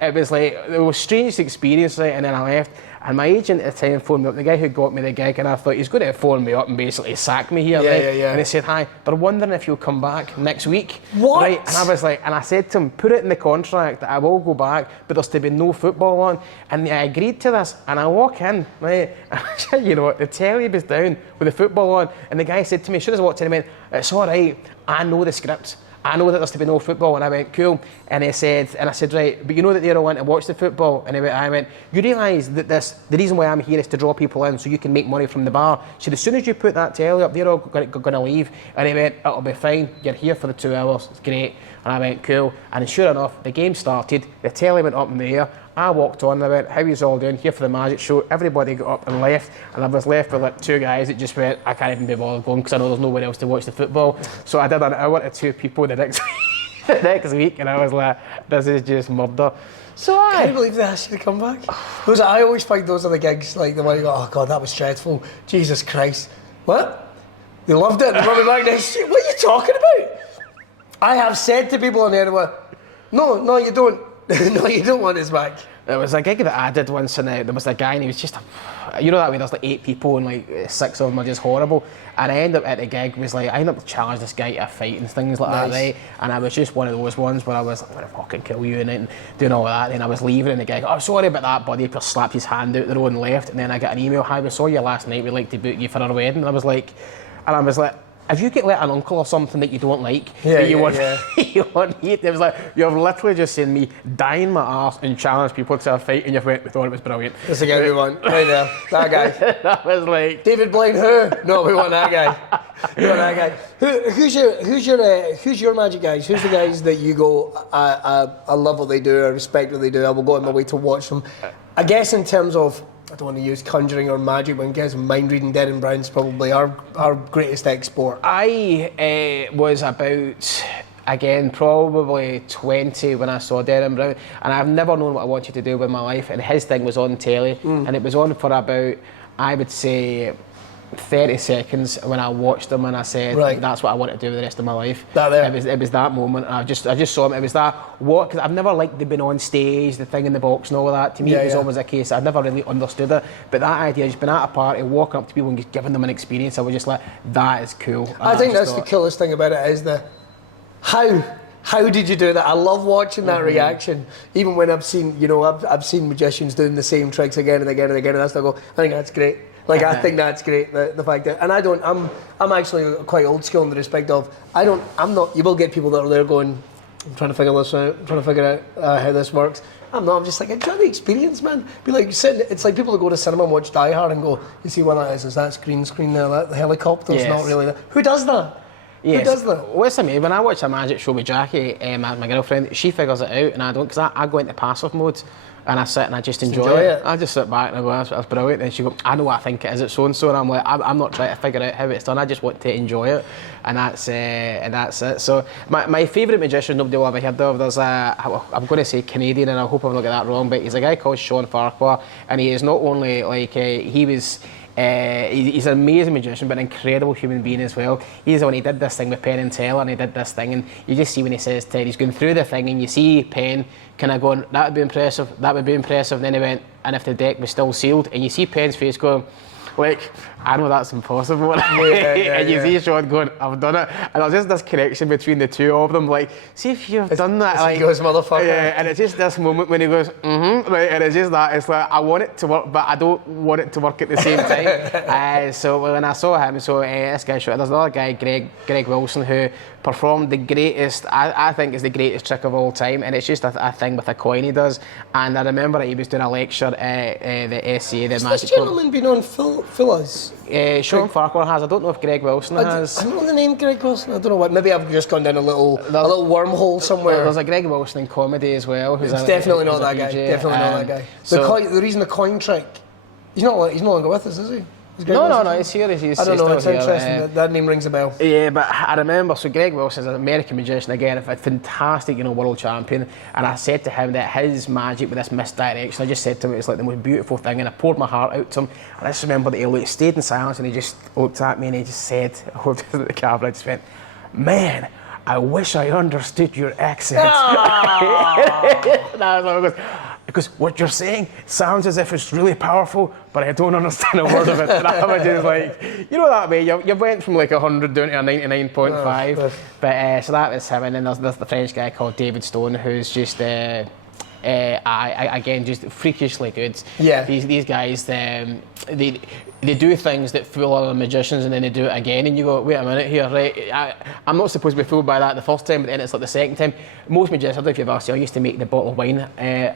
it was like the most strangest experience, right? And then I left. And my agent at the time phoned me up, the guy who got me the gig, and I thought he's going to phone me up and basically sack me here, right? Yeah. And he said, hi, they're wondering if you'll come back next week. What? Right? And I was like, and I said to him, put it in the contract that I will go back, but there's to be no football on. And I agreed to this, and I walk in, right? And you know what, the telly was down with the football on, and the guy said to me, as soon as I walked in, he went, it's all right, I know the script. I know that there's to be no football. And I went, cool. And I said, right, but you know that they all want to watch the football. And I went, you realise that the reason why I'm here is to draw people in so you can make money from the bar. So as soon as you put that telly up, they're all going to leave. And he went, it'll be fine. You're here for the 2 hours. It's great. And I went, cool. And sure enough, the game started. The telly went up in the air. I walked on and I went, how are you all doing? Here for the magic show. Everybody got up and left, and I was left with like 2 guys that just went, I can't even be bothered going because I know there's nowhere else to watch the football. So I did an hour to 2 people the next week, and I was like, this is just murder. So Can you believe they asked you to come back? I always find those are the gigs, like the one you go, oh God, that was dreadful. Jesus Christ. What? They loved it, they brought me back next year. What are you talking about? I have said to people on the internet, no, you don't. No, you don't want us back. There was a gig that I did once, and there was a guy, and he was just, you know that way, there's like 8 people, and like 6 of them are just horrible. And I ended up at the gig, I ended up challenging this guy to a fight and things like that, right? And I was just one of those ones where I was like, I'm gonna fucking kill you, and doing all that. And I was leaving, and the guy, oh, sorry about that, buddy. He just slapped his hand out the road and left. And then I got an email, hi, we saw you last night, we'd like to book you for our wedding. And I was like, if you get like an uncle or something that you don't like, Yeah, that you yeah, want, yeah. you want to eat, it was like, you've literally just seen me dying my arse and challenge people to a fight, and you went, we thought it was brilliant. That's the guy we want, right there. That guy. That was like... David Blaine, who? No, we want that guy. We want that guy. Who's your magic guys? Who's the guys that you go, I love what they do, I respect what they do, I will go on my way to watch them? I guess in terms of, I don't want to use conjuring or magic, but I guess mind reading, Derren Brown's probably our greatest export. I was about, again, probably 20 when I saw Derren Brown, and I've never known what I wanted to do with my life, and his thing was on telly, and it was on for about, I would say, 30 seconds when I watched him, and I said, right, that's what I want to do with the rest of my life. That there. It was that moment, and I just saw him. It was that what, because I've never liked the being on stage, the thing in the box and all of that. To me, it was always a case I never really understood it. But that idea, just being at a party, walking up to people and just giving them an experience, I was just like, that is cool. And I think that's the coolest thing about it is the how did you do that? I love watching that reaction. Even when I've seen, I've seen magicians doing the same tricks again and again and again, and I still go, I think that's great. Like, I think that's great, the fact that, and I'm actually quite old school in the respect of, I'm not, you will get people that are there going, I'm trying to figure this out, I'm trying to figure out how this works. I'm just like, enjoy the experience, man. Be like, it's like people that go to cinema and watch Die Hard and go, you see what that is that green screen there, that the helicopter's not really that. Who does that? Yes. Who does that? What's amazing, when I watch a magic show with Jackie, my girlfriend, she figures it out and I don't, because I go into passive mode. And I sit and I just enjoy it. I just sit back and I go, that's brilliant. And she goes, I know what I think it is, it's so-and-so. And I'm like, I'm not trying to figure out how it's done, I just want to enjoy it. And that's it. So my favourite magician, nobody will ever heard of, there's I'm going to say Canadian, and I hope I'm not getting that wrong, but he's a guy called Sean Farquhar. And he is not only like, he's an amazing magician, but an incredible human being as well. He's the one, he did this thing with Penn and Teller, and he did this thing, and you just see when he says Ted, he's going through the thing, and you see Penn kind of going, that would be impressive, and then he went, and if the deck was still sealed, and you see Penn's face going, like, I know that's impossible. And you see Sean going, I've done it. And there's just this connection between the two of them, like, see if you've done that. Like, he goes, motherfucker. Yeah, and it's just this moment when he goes, right, and it's just that, it's like, I want it to work, but I don't want it to work at the same time. So when I saw him, this guy showed, there's another guy, Greg Wilson, who performed the greatest, I think is the greatest trick of all time, and it's just a thing with a coin he does. And I remember he was doing a lecture at the SCA, the Has Magic this gentleman been on Phil's? Sean Farquhar has. I don't know if Greg Wilson has. I know the name Greg Wilson. I don't know what. Maybe I've just gone down a little wormhole somewhere. There's a Greg Wilson in comedy as well. It's definitely not that guy. Definitely not that guy. The reason the coin trick. He's no longer with us, is he? No, he's here. I don't know, it's interesting. That name rings a bell. Yeah, but I remember, so Greg Wilson's an American magician, again, a fantastic, world champion, and I said to him that his magic with this misdirection, I just said to him, it's like the most beautiful thing, and I poured my heart out to him, and I just remember that he stayed in silence, and he just looked at me, and he just said, I looked at the camera, I just went, man, I wish I understood your accent. And I was like, because what you're saying sounds as if it's really powerful, but I don't understand a word of it. And I was just like, that way, you went from like 100 down to a 99.5. But so that was him. And then there's the French guy called David Stone, who's just, again, just freakishly good. Yeah. These guys, they do things that fool other magicians, and then they do it again, and you go, wait a minute here, right? I'm not supposed to be fooled by that the first time, but then it's like the second time. Most magicians, I don't know if you've asked, I used to make the bottle of wine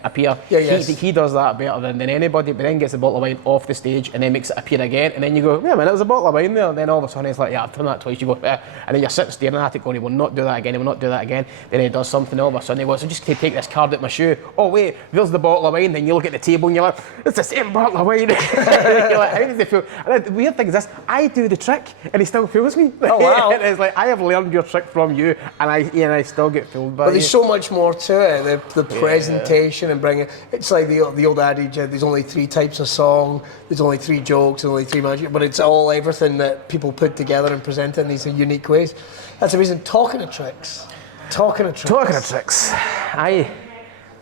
appear. He does that better than anybody, but then gets the bottle of wine off the stage and then makes it appear again, and then you go, wait a minute, there's a bottle of wine there, and then all of a sudden it's like, yeah, I've done that twice. You go, and then you're sitting staring at it going, he will not do that again, he will not do that again. Then he does something, all of a sudden he goes, so just take this card out my shoe. Oh wait, there's the bottle of wine. Then you look at the table and you're like, it's the same bottle of wine. You're like, how does he feel? And the weird thing is this, I do the trick and he still fools me. Oh wow. And it's like, I have learned your trick from you, and I still get fooled by But there's so much more to it, the presentation and bringing, it's like the old adage, there's only 3 types of song, there's only 3 jokes, there's only 3 magic, but it's all everything that people put together and present in these unique ways. That's the reason, talking of tricks. I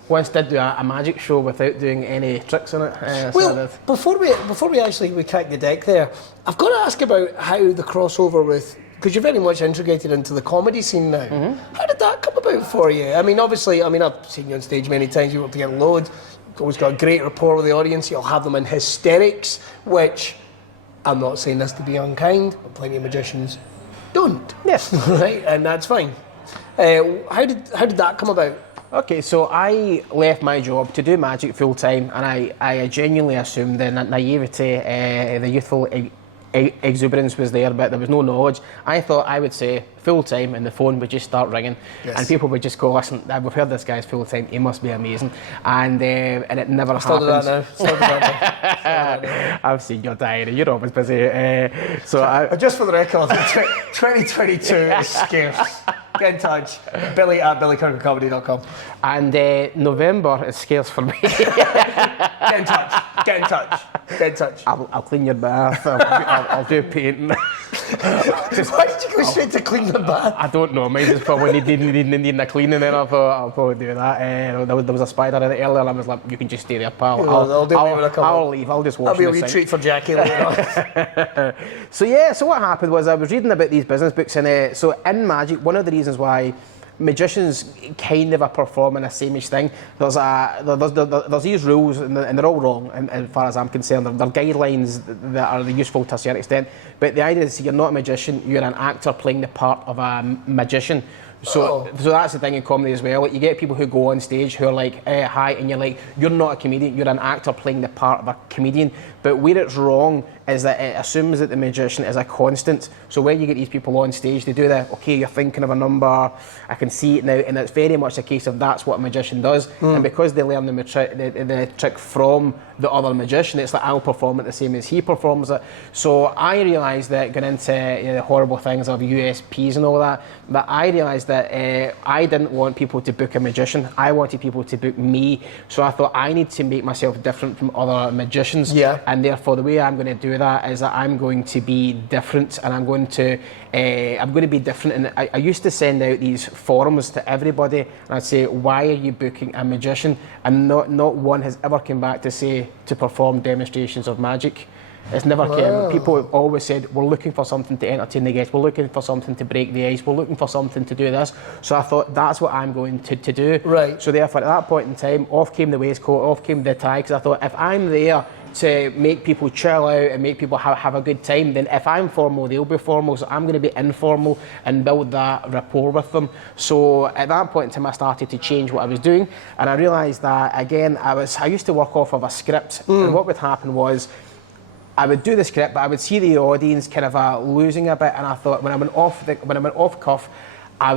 once did do a magic show without doing any tricks in it. Well, before we actually crack the deck there, I've got to ask about how the crossover with, because you're very much integrated into the comedy scene now. Mm-hmm. How did that come about for you? I mean, obviously, I've seen you on stage many times, you work together loads, you've always got a great rapport with the audience, you'll have them in hysterics, which, I'm not saying this to be unkind, but plenty of magicians don't. Yes. Right, and that's fine. How did that come about? Okay, so I left my job to do magic full time, and I genuinely assumed the naivety, the youthful exuberance was there, but there was no knowledge. I thought I would say full time, and the phone would just start ringing, and people would just go, "Listen, we've heard this guy's full time. He must be amazing," and it never happened. Still do that now. Still do that now. I've seen your diary. You're always busy. Just for the record, 2022 is scarce. Get in touch. Billy at BillyKirkcomedy.com. And November is scarce for me. Get in touch. Get in touch. Get in touch. I'll clean your bath. I'll do painting. Why did you go straight to clean the bath? I don't know. Maybe it's probably needing a cleaning. Then I thought I'll probably do that. There was a spider in it earlier, and I was like, "You can just stay there, pal. I'll leave. I'll just wash." I'll be a wee treat for Jackie later on. So what happened was I was reading about these business books, and so in magic, one of the reasons why magicians kind of are performing a sameish thing. There's these rules, and they're all wrong, as far as I'm concerned. They're guidelines that are useful to a certain extent. But the idea is you're not a magician, you're an actor playing the part of a magician. So that's the thing in comedy as well. Like, you get people who go on stage who are like, hi, and you're like, you're not a comedian, you're an actor playing the part of a comedian. But where it's wrong is that it assumes that the magician is a constant. So when you get these people on stage, they do the, okay, you're thinking of a number, I can see it now, and it's very much a case of that's what a magician does. And because they learn the trick from the other magician, it's like, I'll perform it the same as he performs it. So I realised that going into the horrible things of USPs and all that I realised that I didn't want people to book a magician. I wanted people to book me. So I thought I need to make myself different from other magicians. Yeah. And therefore, the way I'm going to do that is that I'm going to be different, and I'm going to be different. And I used to send out these forums to everybody, and I'd say, why are you booking a magician? And not one has ever come back to say to perform demonstrations of magic. It's never came. People have always said, we're looking for something to entertain the guests, we're looking for something to break the ice, we're looking for something to do this. So I thought, that's what I'm going to do. Right. So therefore, at that point in time, off came the waistcoat, off came the tie, because I thought, if I'm there to make people chill out and make people have a good time, then if I'm formal, they'll be formal. So I'm going to be informal and build that rapport with them. So at that point in time, I started to change what I was doing, and I realised that, again, I used to work off of a script, and what would happen was, I would do the script, but I would see the audience kind of losing a bit, and I thought when I went off cuff, I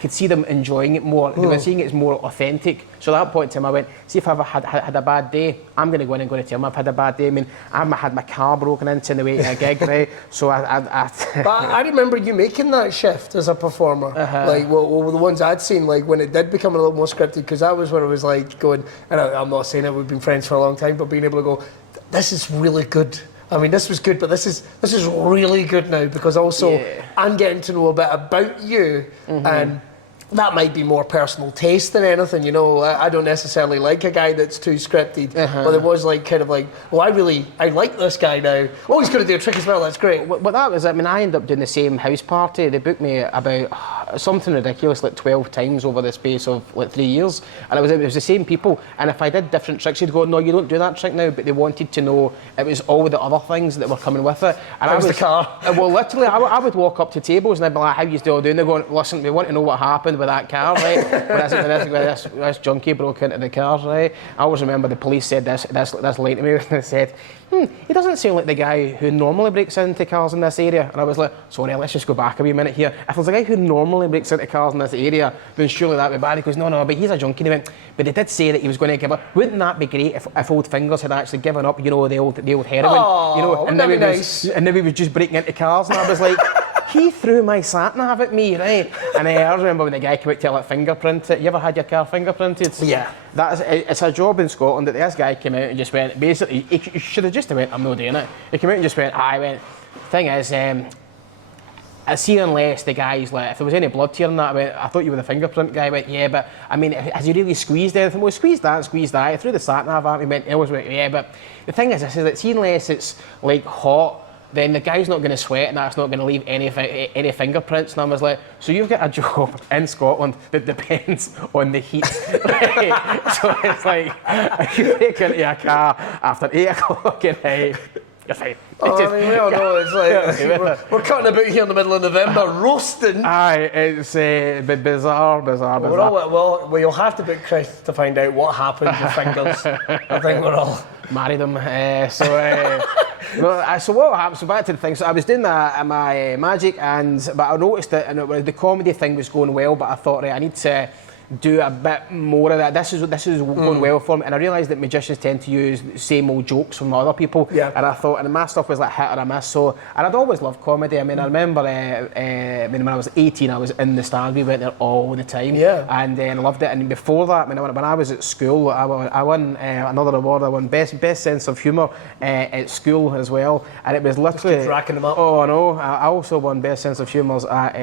could see them enjoying it more. They were seeing it's more authentic. So at that point in time, I went, see if I've ever had a bad day, I'm going to go in and going to tell them I've had a bad day. I mean, I had my car broken into on the way to a gig, right? So But I remember you making that shift as a performer. Like, well, the ones I'd seen, like when it did become a little more scripted, because that was when I was like going, and I'm not saying it, we've been friends for a long time, but being able to go, this is really good. I mean, this was good, but this is really good now, because also I'm getting to know a bit about you, and that might be more personal taste than anything, you know. I don't necessarily like a guy that's too scripted, but it was like kind of like, well, I like this guy now. Oh, he's going to do a trick as well, that's great. But that was, I mean, I ended up doing the same house party. They booked me about something ridiculous, like 12 times over the space of like 3 years, and it was the same people. And if I did different tricks, you'd go, no, you don't do that trick now, but they wanted to know it was all the other things that were coming with it. And How's the car? Well, literally, I would walk up to tables and I'd be like, how you still doing? They're going, listen, we want to know what happened with that car, right? when this junkie broke into the car, right? I always remember the police said this line to me, and they said, he doesn't sound like the guy who normally breaks into cars in this area. And I was like, sorry, let's just go back a wee minute here. If there's a guy who normally breaks into cars in this area, then surely that would be bad. He goes, no, but he's a junkie. And he went, but they did say that he was going to give up. Wouldn't that be great if Old Fingers had actually given up, you know, the old heroin? Oh, you know, and now he was just breaking into cars, and I was like, he threw my sat-nav at me, right? And I remember when the guy came out to fingerprint it. You ever had your car fingerprinted? Yeah. It's a job in Scotland that this guy came out and just went, basically, he should have just went, I'm not doing it. He came out and just went, thing is, I see unless the guy's like, if there was any blood here and that, I thought you were the fingerprint guy. I went, yeah, but I mean, has he really squeezed anything? Well, squeeze that. I threw the sat-nav at me, he always went, yeah, but the thing is, I said, see, unless it's like hot, then the guy's not going to sweat and that's not going to leave any fingerprints. And I was like, so you've got a job in Scotland that depends on the heat. Right? So it's like, you break into a car after 8 o'clock at night, You're fine. Oh, I mean, we all know it's like we're cutting about here in the middle of November, roasting. Aye, it's bizarre. Well, you'll have to book Chris to find out what happened with fingers. I think we're all married him. So what happened? So back to the thing. So I was doing my magic, but I noticed that the comedy thing was going well. But I thought, right, I need to do a bit more of that. This is going well for me, and I realised that magicians tend to use the same old jokes from other people. Yeah. And I thought, and my stuff was like hit or a miss. So, and I'd always loved comedy. I mean, I remember, when I was 18, I was in the stand. We went there all the time. Yeah. And I loved it. And before that, when I was at school, I won another award. I won best sense of humour at school as well. And it was literally just racking them up. Oh no! I also won best sense of humour at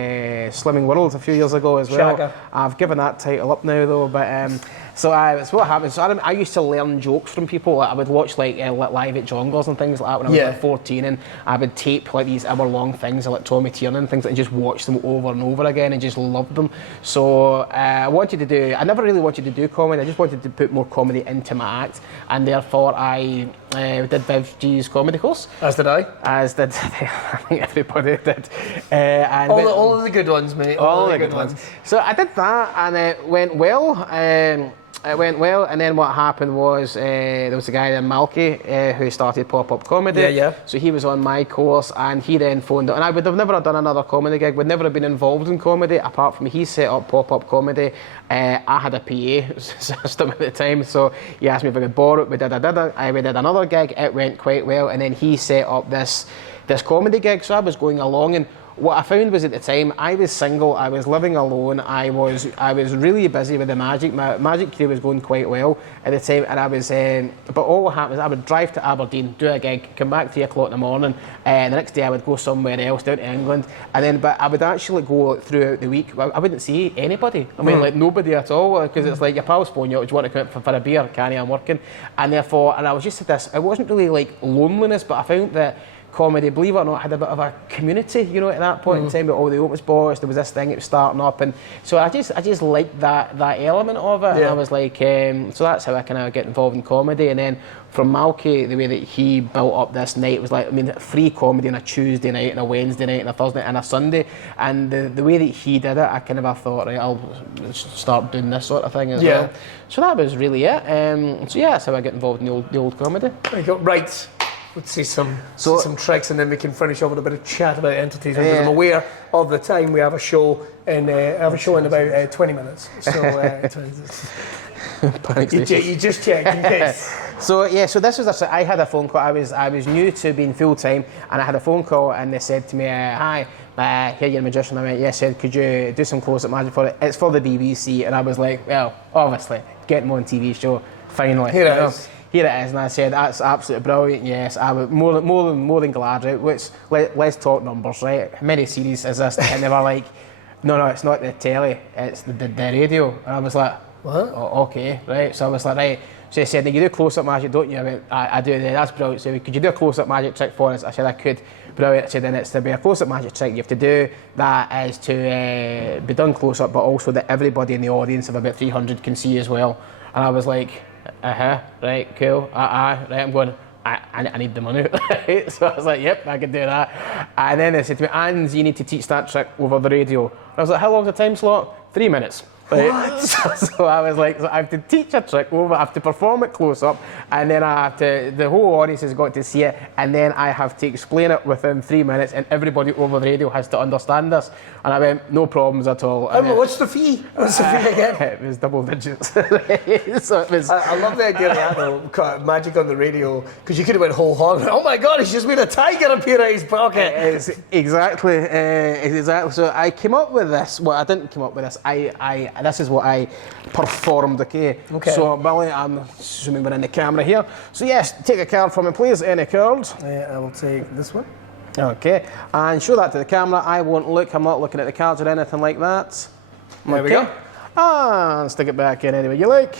Slimming World a few years ago as well. Shagger. I've given that title up now though, but so what happened. So I used to learn jokes from people. Like, I would watch like live at Jongleurs and things like that when I was like 14, and I would tape like these hour-long things like Tommy Tiernan and things, and just watch them over and over again and just loved them. So I never really wanted to do comedy. I just wanted to put more comedy into my act, and therefore I did Viv G's comedy course. As did I. As did I think everybody did. All of the good ones, mate. All the good ones. So I did that, and it went well. It went well, and then what happened was there was a guy named Malky who started pop-up comedy. Yeah. So he was on my course, and he then phoned up, and I would have never done another comedy gig, would never have been involved in comedy apart from he set up pop-up comedy. I had a PA system at the time, so he asked me if I could borrow it. We did another gig, it went quite well, and then he set up this comedy gig, so I was going along, and what I found was at the time, I was single, I was living alone, I was really busy with the magic. My magic career was going quite well at the time, and I was, but all what happened was I would drive to Aberdeen, do a gig, come back 3 o'clock in the morning, the next day I would go somewhere else, down to England, but I would actually go throughout the week, I wouldn't see anybody. I mean, like nobody at all, because it's like your pals phone you, do you want to come out for a beer? Can't I'm working. And I was just at this, it wasn't really like loneliness, but I found that comedy, believe it or not, had a bit of a community, at that point in time, with all the Opus boys, there was this thing, it was starting up, and so I just liked that element of it, and I was like, so that's how I kind of get involved in comedy. And then from Malky, the way that he built up this night was like, free comedy on a Tuesday night and a Wednesday night and a Thursday night and a Sunday, and the way that he did it, I kind of thought, right, I'll start doing this sort of thing as well. So that was really it. So yeah, that's how I get involved in the old comedy. There you go. Right. Let's see some tricks, and then we can finish off with a bit of chat about entities. Because I'm aware of the time. We have a show in about 20 minutes. So you just checked in case. So this was I had a phone call. I was new to being full time, and I had a phone call, and they said to me, "Hi, here you're a magician." I went, "Yes." Said, "Could you do some close-up magic for it?" It's for the BBC, and I was like, "Well, obviously, getting on TV show, finally." Here it is. Here it is, and I said, "That's absolutely brilliant." Yes, I was more than glad. Right? Let's talk numbers, right? How many series is this? And they were like, "No, it's not the telly, it's the radio." And I was like, "What?" Oh, okay, right. So I was like, right. So he said, "You do close-up magic, don't you?" I went, I do. That's brilliant. So could you do a close-up magic trick for us? I said I could. Brilliant. I said, then it's to be a close-up magic trick. You have to do that is to be done close-up, but also that everybody in the audience of about 300 can see as well. And I was like, right, cool, right, I'm going, I need the money, right? So I was like, yep, I can do that. And then they said to me, and you need to teach that trick over the radio. And I was like, how long's the time slot? 3 minutes. Right? What? So I was like, so I have to teach a trick over, I have to perform it close up, and then I have to, the whole audience has got to see it, and then I have to explain it within 3 minutes, and everybody over the radio has to understand this. And I went, no problems at all. What's the fee? What's the fee again? It was double digits. So it was. I love the idea of that though, magic on the radio, because you could have went whole hog. Oh my God, he's just made a tiger appear out of his pocket. Exactly. So I came up with this. Well, I didn't come up with this. This is what I performed. Okay. So Billy, I'm assuming we're in the camera here. So yes, take a card from me, please. Any card? I will take this one. Okay, and show that to the camera. I won't look. I'm not looking at the cards or anything like that. There we go. And stick it back in any way you like.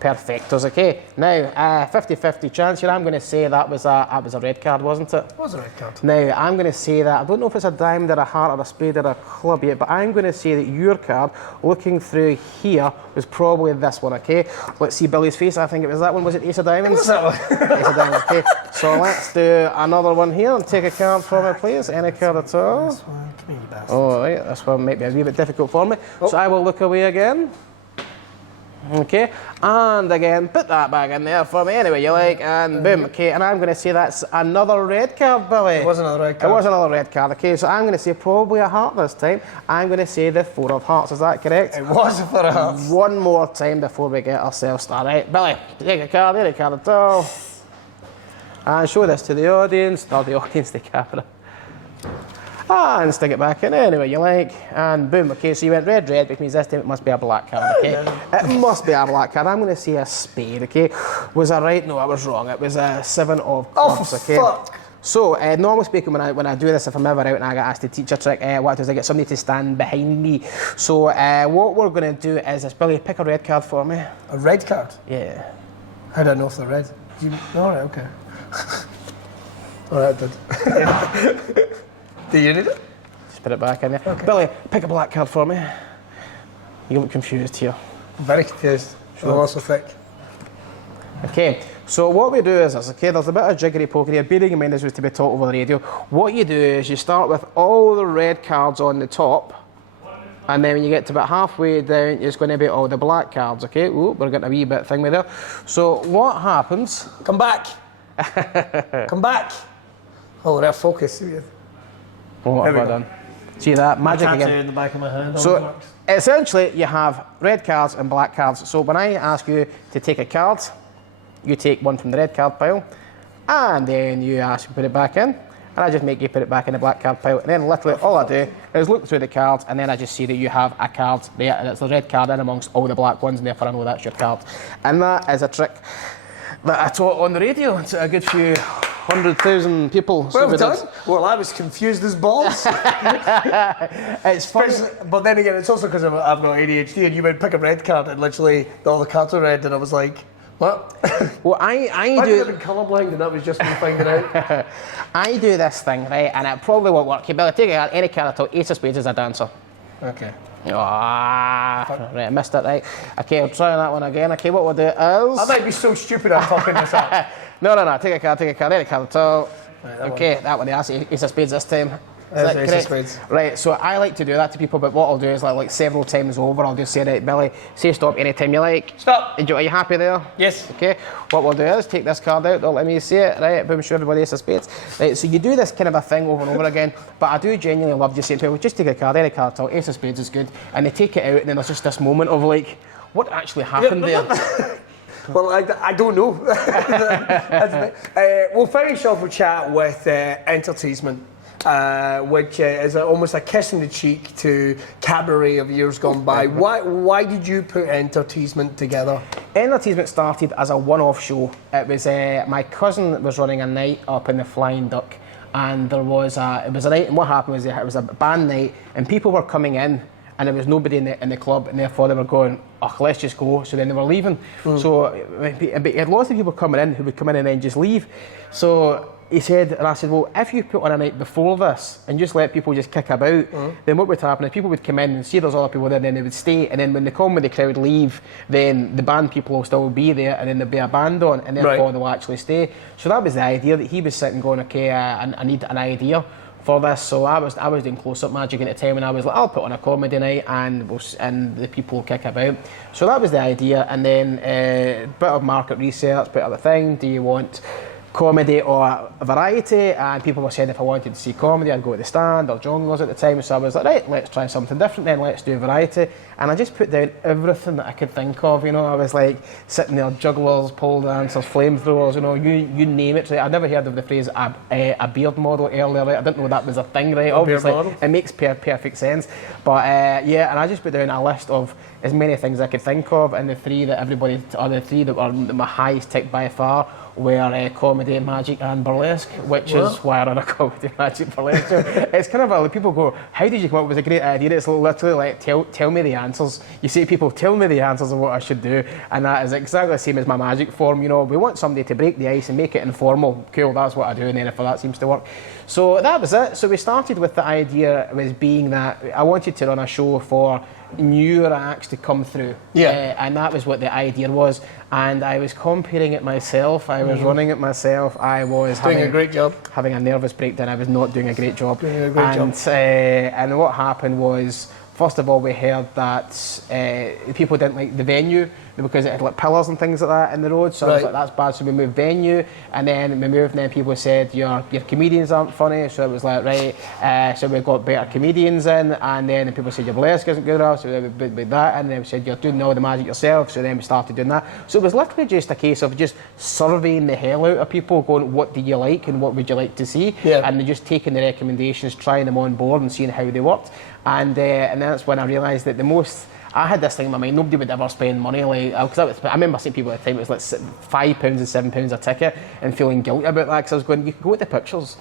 Perfectos, okay. Now, 50-50 chance here. I'm going to say that was a red card, wasn't it? It was a red card. Now, I'm going to say that, I don't know if it's a diamond or a heart or a spade or a club yet, but I'm going to say that your card, looking through here, was probably this one, okay? Let's see Billy's face. I think it was that one. Was it Ace of Diamonds? What's that one? Ace of Diamonds, okay. So let's do another one here and take a card from me, please. Any card at all. This one, come here, you bastard. Oh, right, this one might be a wee bit difficult for me. So I will look away again. Okay, and again, put that back in there for me anyway you like, and boom, okay, and I'm going to say that's another red card, Billy. It was another red card. It was another red card, okay, so I'm going to say probably a heart this time. I'm going to say the 4 of hearts, is that correct? It was a 4 of hearts. One more time before we get ourselves started. Right, Billy, take a card, any card at all. And show this to the audience, not the audience, the camera. And stick it back in anyway you like, and boom, okay, so you went red, which means this time it must be a black card, okay? It must be a black card. I'm going to say a spade, okay? Was I right? No, I was wrong. It was a 7 of clubs, okay? Fuck. So, normally speaking, when I do this, if I'm ever out and I get asked to teach a trick, what I do is I get somebody to stand behind me. So, what we're going to do is, Billy, pick a red card for me. A red card? Yeah. How do I know if they're red? All right, okay. All right, did. Do you need it? Just put it back in there. Okay. Billy, pick a black card for me. You look confused here. Very confused. Sure. Also thick. Okay, so what we do is this, okay, there's a bit of jiggery pokery here, bearing in mind this was to be taught over the radio. What you do is you start with all the red cards on the top, and then when you get to about halfway down, it's going to be all the black cards, okay? Ooh, we're getting a wee bit thing with there. So what happens... Come back. Come back. Oh, that focus. What have I done? See that? Magic again. In the back of my hand. So essentially you have red cards and black cards. So when I ask you to take a card, you take one from the red card pile, and then you ask me to put it back in, and I just make you put it back in the black card pile, and then literally all I do is look through the cards, and then I just see that you have a card there, and it's the red card in amongst all the black ones, and therefore I know that's your card. And that is a trick that I taught on the radio to a good few 100,000 people. Well done. Well, I was confused as balls. It's fun. But then again, it's also because I've got ADHD, and you would pick a red card, and literally all the cards are red, and I was like, what? Well, I I've do. been colourblind, and that was just me finding out. I do this thing, right, and it probably won't work. Okay, Billy, take any card at all. Ace of Spades is a dancer. Okay. Ah, right, I missed it, right. Okay, I'll try that one again. Okay, what we'll do is... I might be so stupid I'm fucking this up. No, take a card, any card at all. Right, that one, that's Ace of Spades this time. Is that Ace of Spades. Right, so I like to do that to people, but what I'll do is like several times over, I'll just say, right, Billy, say stop anytime you like. Stop. Are you happy there? Yes. Okay, what we'll do is take this card out, don't let me see it, right, boom, show everybody Ace of Spades. Right, so you do this kind of a thing over and over again, but I do genuinely love just saying to people, just take a card, any card at all, Ace of Spades is good, and they take it out, and then there's just this moment of like, what actually happened there? Well, I don't know. We'll finish off with chat with entertainment, which is almost a kiss in the cheek to cabaret of years gone by. Why did you put entertainment together? Entertainment started as a one-off show. It was my cousin was running a night up in the Flying Duck, and it was a night. And what happened was it was a band night, and people were coming in. And there was nobody in the club, and therefore they were going, oh, let's just go. So then they were leaving. So he had lots of people coming in who would come in and then just leave. So he said, and I said, well, if you put on a night before this and just let people just kick about, then what would happen is people would come in and see there's other people there, and then they would stay. And then when the comedy crowd leave, then the band people will still be there, and then there'll be a band on, and therefore they'll actually stay. So that was the idea, that he was sitting going, okay, I need an idea for this. So I was doing close-up magic at the time, and I was like, I'll put on a comedy night and the people will kick about. So that was the idea, and then a bit of market research, bit of a thing, do you want comedy or a variety? And people were saying if I wanted to see comedy, I'd go to the Stand or Jonglers at the time. So I was like, right, let's try something different then, let's do variety. And I just put down everything that I could think of, you know. I was like sitting there, jugglers, pole dancers, flamethrowers, you know, you name it. Right? I'd never heard of the phrase a beard model earlier, right? I didn't know that was a thing, right? Obviously, it makes perfect sense. But yeah, and I just put down a list of as many things I could think of, and the three that were my highest tick by far were comedy, magic and burlesque, which is why I run a comedy, magic, burlesque show. It's kind of like people go, how did you come up with a great idea? It's literally like, tell me the answers. You say people, tell me the answers of what I should do, and that is exactly the same as my magic form. You know, we want somebody to break the ice and make it informal. Cool, that's what I do, and then if that seems to work. So that was it. So we started with the idea was being that I wanted to run a show for newer acts to come through, and that was what the idea was. And I was comparing it myself, I was running it myself, I was doing a great job, having a nervous breakdown. I was not doing a great job. And what happened was, first of all, we heard that people didn't like the venue because it had like pillars and things like that in the road. So I was like, that's bad. So we moved venue, and then we moved, and then people said your comedians aren't funny. So it was like, right. So we got better comedians in, and then people said your burlesque isn't good enough. So we did that, and then we said you're doing all the magic yourself. So then we started doing that. So it was literally just a case of just surveying the hell out of people, going, what do you like and what would you like to see? And then just taking the recommendations, trying them on board, and seeing how they worked. And that's when I realised that I had this thing in my mind, nobody would ever spend money like, because I remember seeing people at the time, it was like £5 and £7 a ticket, and feeling guilty about that, because I was going, you can go to the pictures,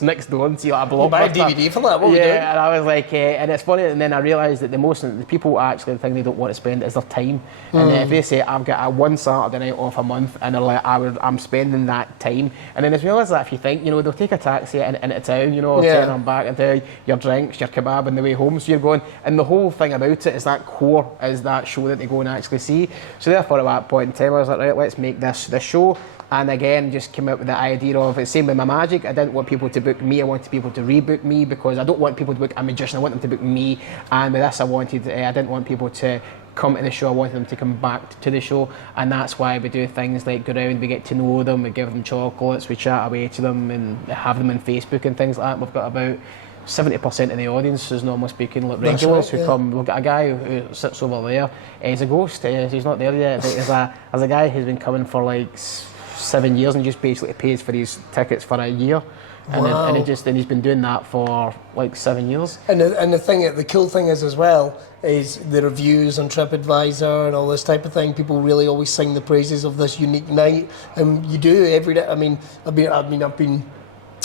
next door and see like a blockbuster. Buy a DVD for that, what we doing? And I was like, and it's funny, and then I realised that the people actually, the thing they don't want to spend is their time. And if they say, I've got a one Saturday night off a month, and they're like, I'm spending that time, and then as well as that, if you think, they'll take a taxi into town, taking them back into your drinks, your kebab on the way home, so you're going, and the whole thing about it is that core, is that show that they go and actually see. So therefore at that point in time I was like, right, let's make this show. And again, just came up with the idea of, it's same with my magic, I didn't want people to book me, I wanted people to rebook me, because I don't want people to book a magician, I want them to book me. And with this I didn't want people to come to the show, I wanted them to come back to the show, and that's why we do things like go around, we get to know them, we give them chocolates, we chat away to them and have them on Facebook and things like that. We've got about 70% of the audience is normally speaking like regulars who come. We've got a guy who sits over there. He's a ghost. He's not there yet. There's a guy who's been coming for like 7 years and just basically pays for his tickets for a year. And he's been doing that for like 7 years. And the cool thing is as well is the reviews on TripAdvisor and all this type of thing. People really always sing the praises of this unique night, and you do every day.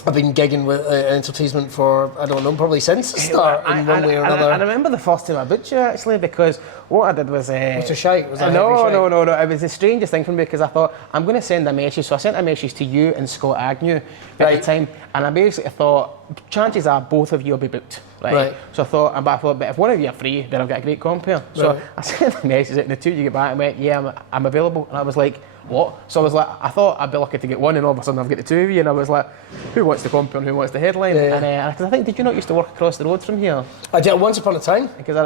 I've been gigging with entertainment for, I don't know, probably since the start in one way or another. I remember the first time I booked you actually, because what I did was... was it shite? Was that no. It was the strangest thing for me, because I thought, I'm going to send a message. So I sent a message to you and Scott Agnew at the time, and I basically thought, chances are both of you will be booked. Right. So I thought, but if one of you are free, then I've got a great compare. So I sent the message, and the two of you get back and went, yeah, I'm available. And I was like, what? So I was like, I thought I'd be lucky to get one, and all of a sudden I've got the two of you, and I was like, who wants the compare and who wants the headline? And because I think, did you not used to work across the road from here? I did, once upon a time. Because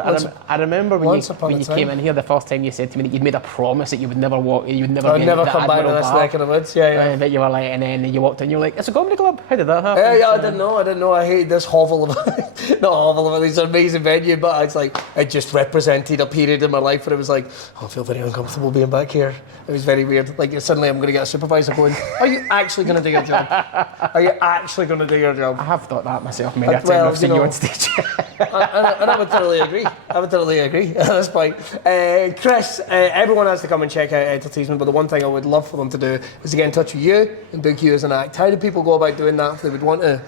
I remember when you came in here the first time, you said to me that you'd made a promise that you would never walk, you would never I'd never come back to this neck of the woods. But you were like, and then you walked in, you were like, it's a comedy club. How did that happen? I didn't know. I hated this hovel of not hovel of this amazing venue, but it's like it just represented a period in my life where it was like, I feel very uncomfortable being back here. It was very weird. Like suddenly I'm going to get a supervisor going, are you actually going to do your job? Are you actually going to do your job? I have thought that myself many a time. I've seen you on stage. and I would totally agree. at this point. Chris, everyone has to come and check out Entertainment, but the one thing I would love for them to do is to get in touch with you and book you as an act. How do people go about doing that if they would want to?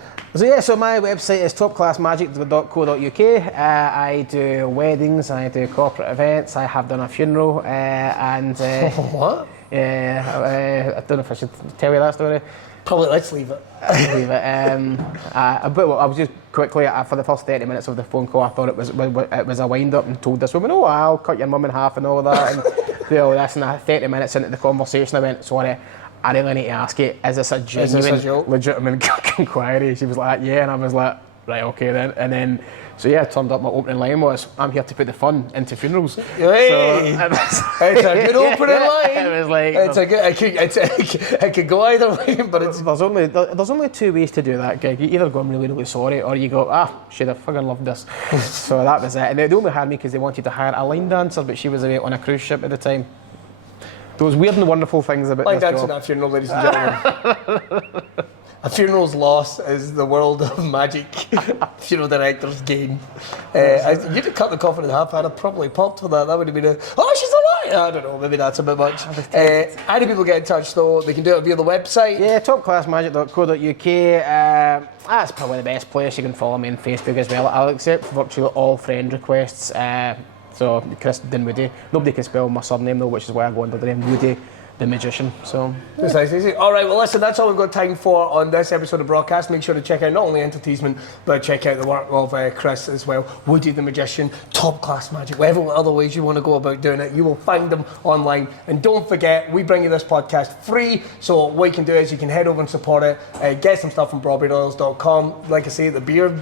So my website is topclassmagic.co.uk. I do weddings, I do corporate events, I have done a funeral, and... What? I don't know if I should tell you that story. Probably, let's leave it. Leave it. I was just quickly, for the first 30 minutes of the phone call, I thought it was a wind-up, and told this woman, oh, I'll cut your mum in half and all that, and do all this, and 30 minutes into the conversation I went, sorry, I really need to ask you, is this a genuine, legitimate inquiry? She was like, yeah, and I was like, right, okay then. And then, so yeah, turned up, my opening line was, I'm here to put the fun into funerals. Hey, so it's a good opening line. It was like, it could go either way, but it's... There's only two ways to do that gig. You either go, I'm really, really sorry, or you go, shit, I fucking loved this. So that was it. And they only had me because they wanted to hire a line dancer, but she was away on a cruise ship at the time. Those weird and wonderful things about this job. Line dancing at a funeral, ladies and gentlemen. A funeral's loss is the world of magic. Funeral director's gain. You'd have cut the coffin in half. I'd have probably popped for that. That would have been she's I don't know, maybe that's a bit much. Any people get in touch though, they can do it via the website. Yeah, topclassmagic.co.uk. That's probably the best place. You can follow me on Facebook as well. I'll accept virtually all friend requests. So Chris Dinwoodie. Nobody can spell my surname though, which is why I go under the name Woody the Magician. So it's nice, easy. All right, well listen, that's all we've got time for on this episode of Braw Cast. Make sure to check out not only Entertainment, but check out the work of Chris as well. Woody the Magician, Top Class Magic, whatever other ways you want to go about doing it, you will find them online. And don't forget, we bring you this podcast free, so what you can do is you can head over and support it, get some stuff from BrawberryRoyals.com. Like I say, the beer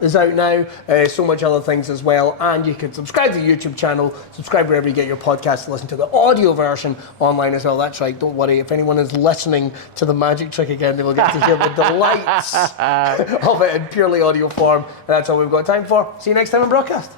is out now, so much other things as well, and you can subscribe to the YouTube channel, subscribe wherever you get your podcast to listen to the audio version online as well. That's right, don't worry, if anyone is listening to the magic trick again, they will get to hear the delights of it in purely audio form. And that's all we've got time for. See you next time on Braw Cast.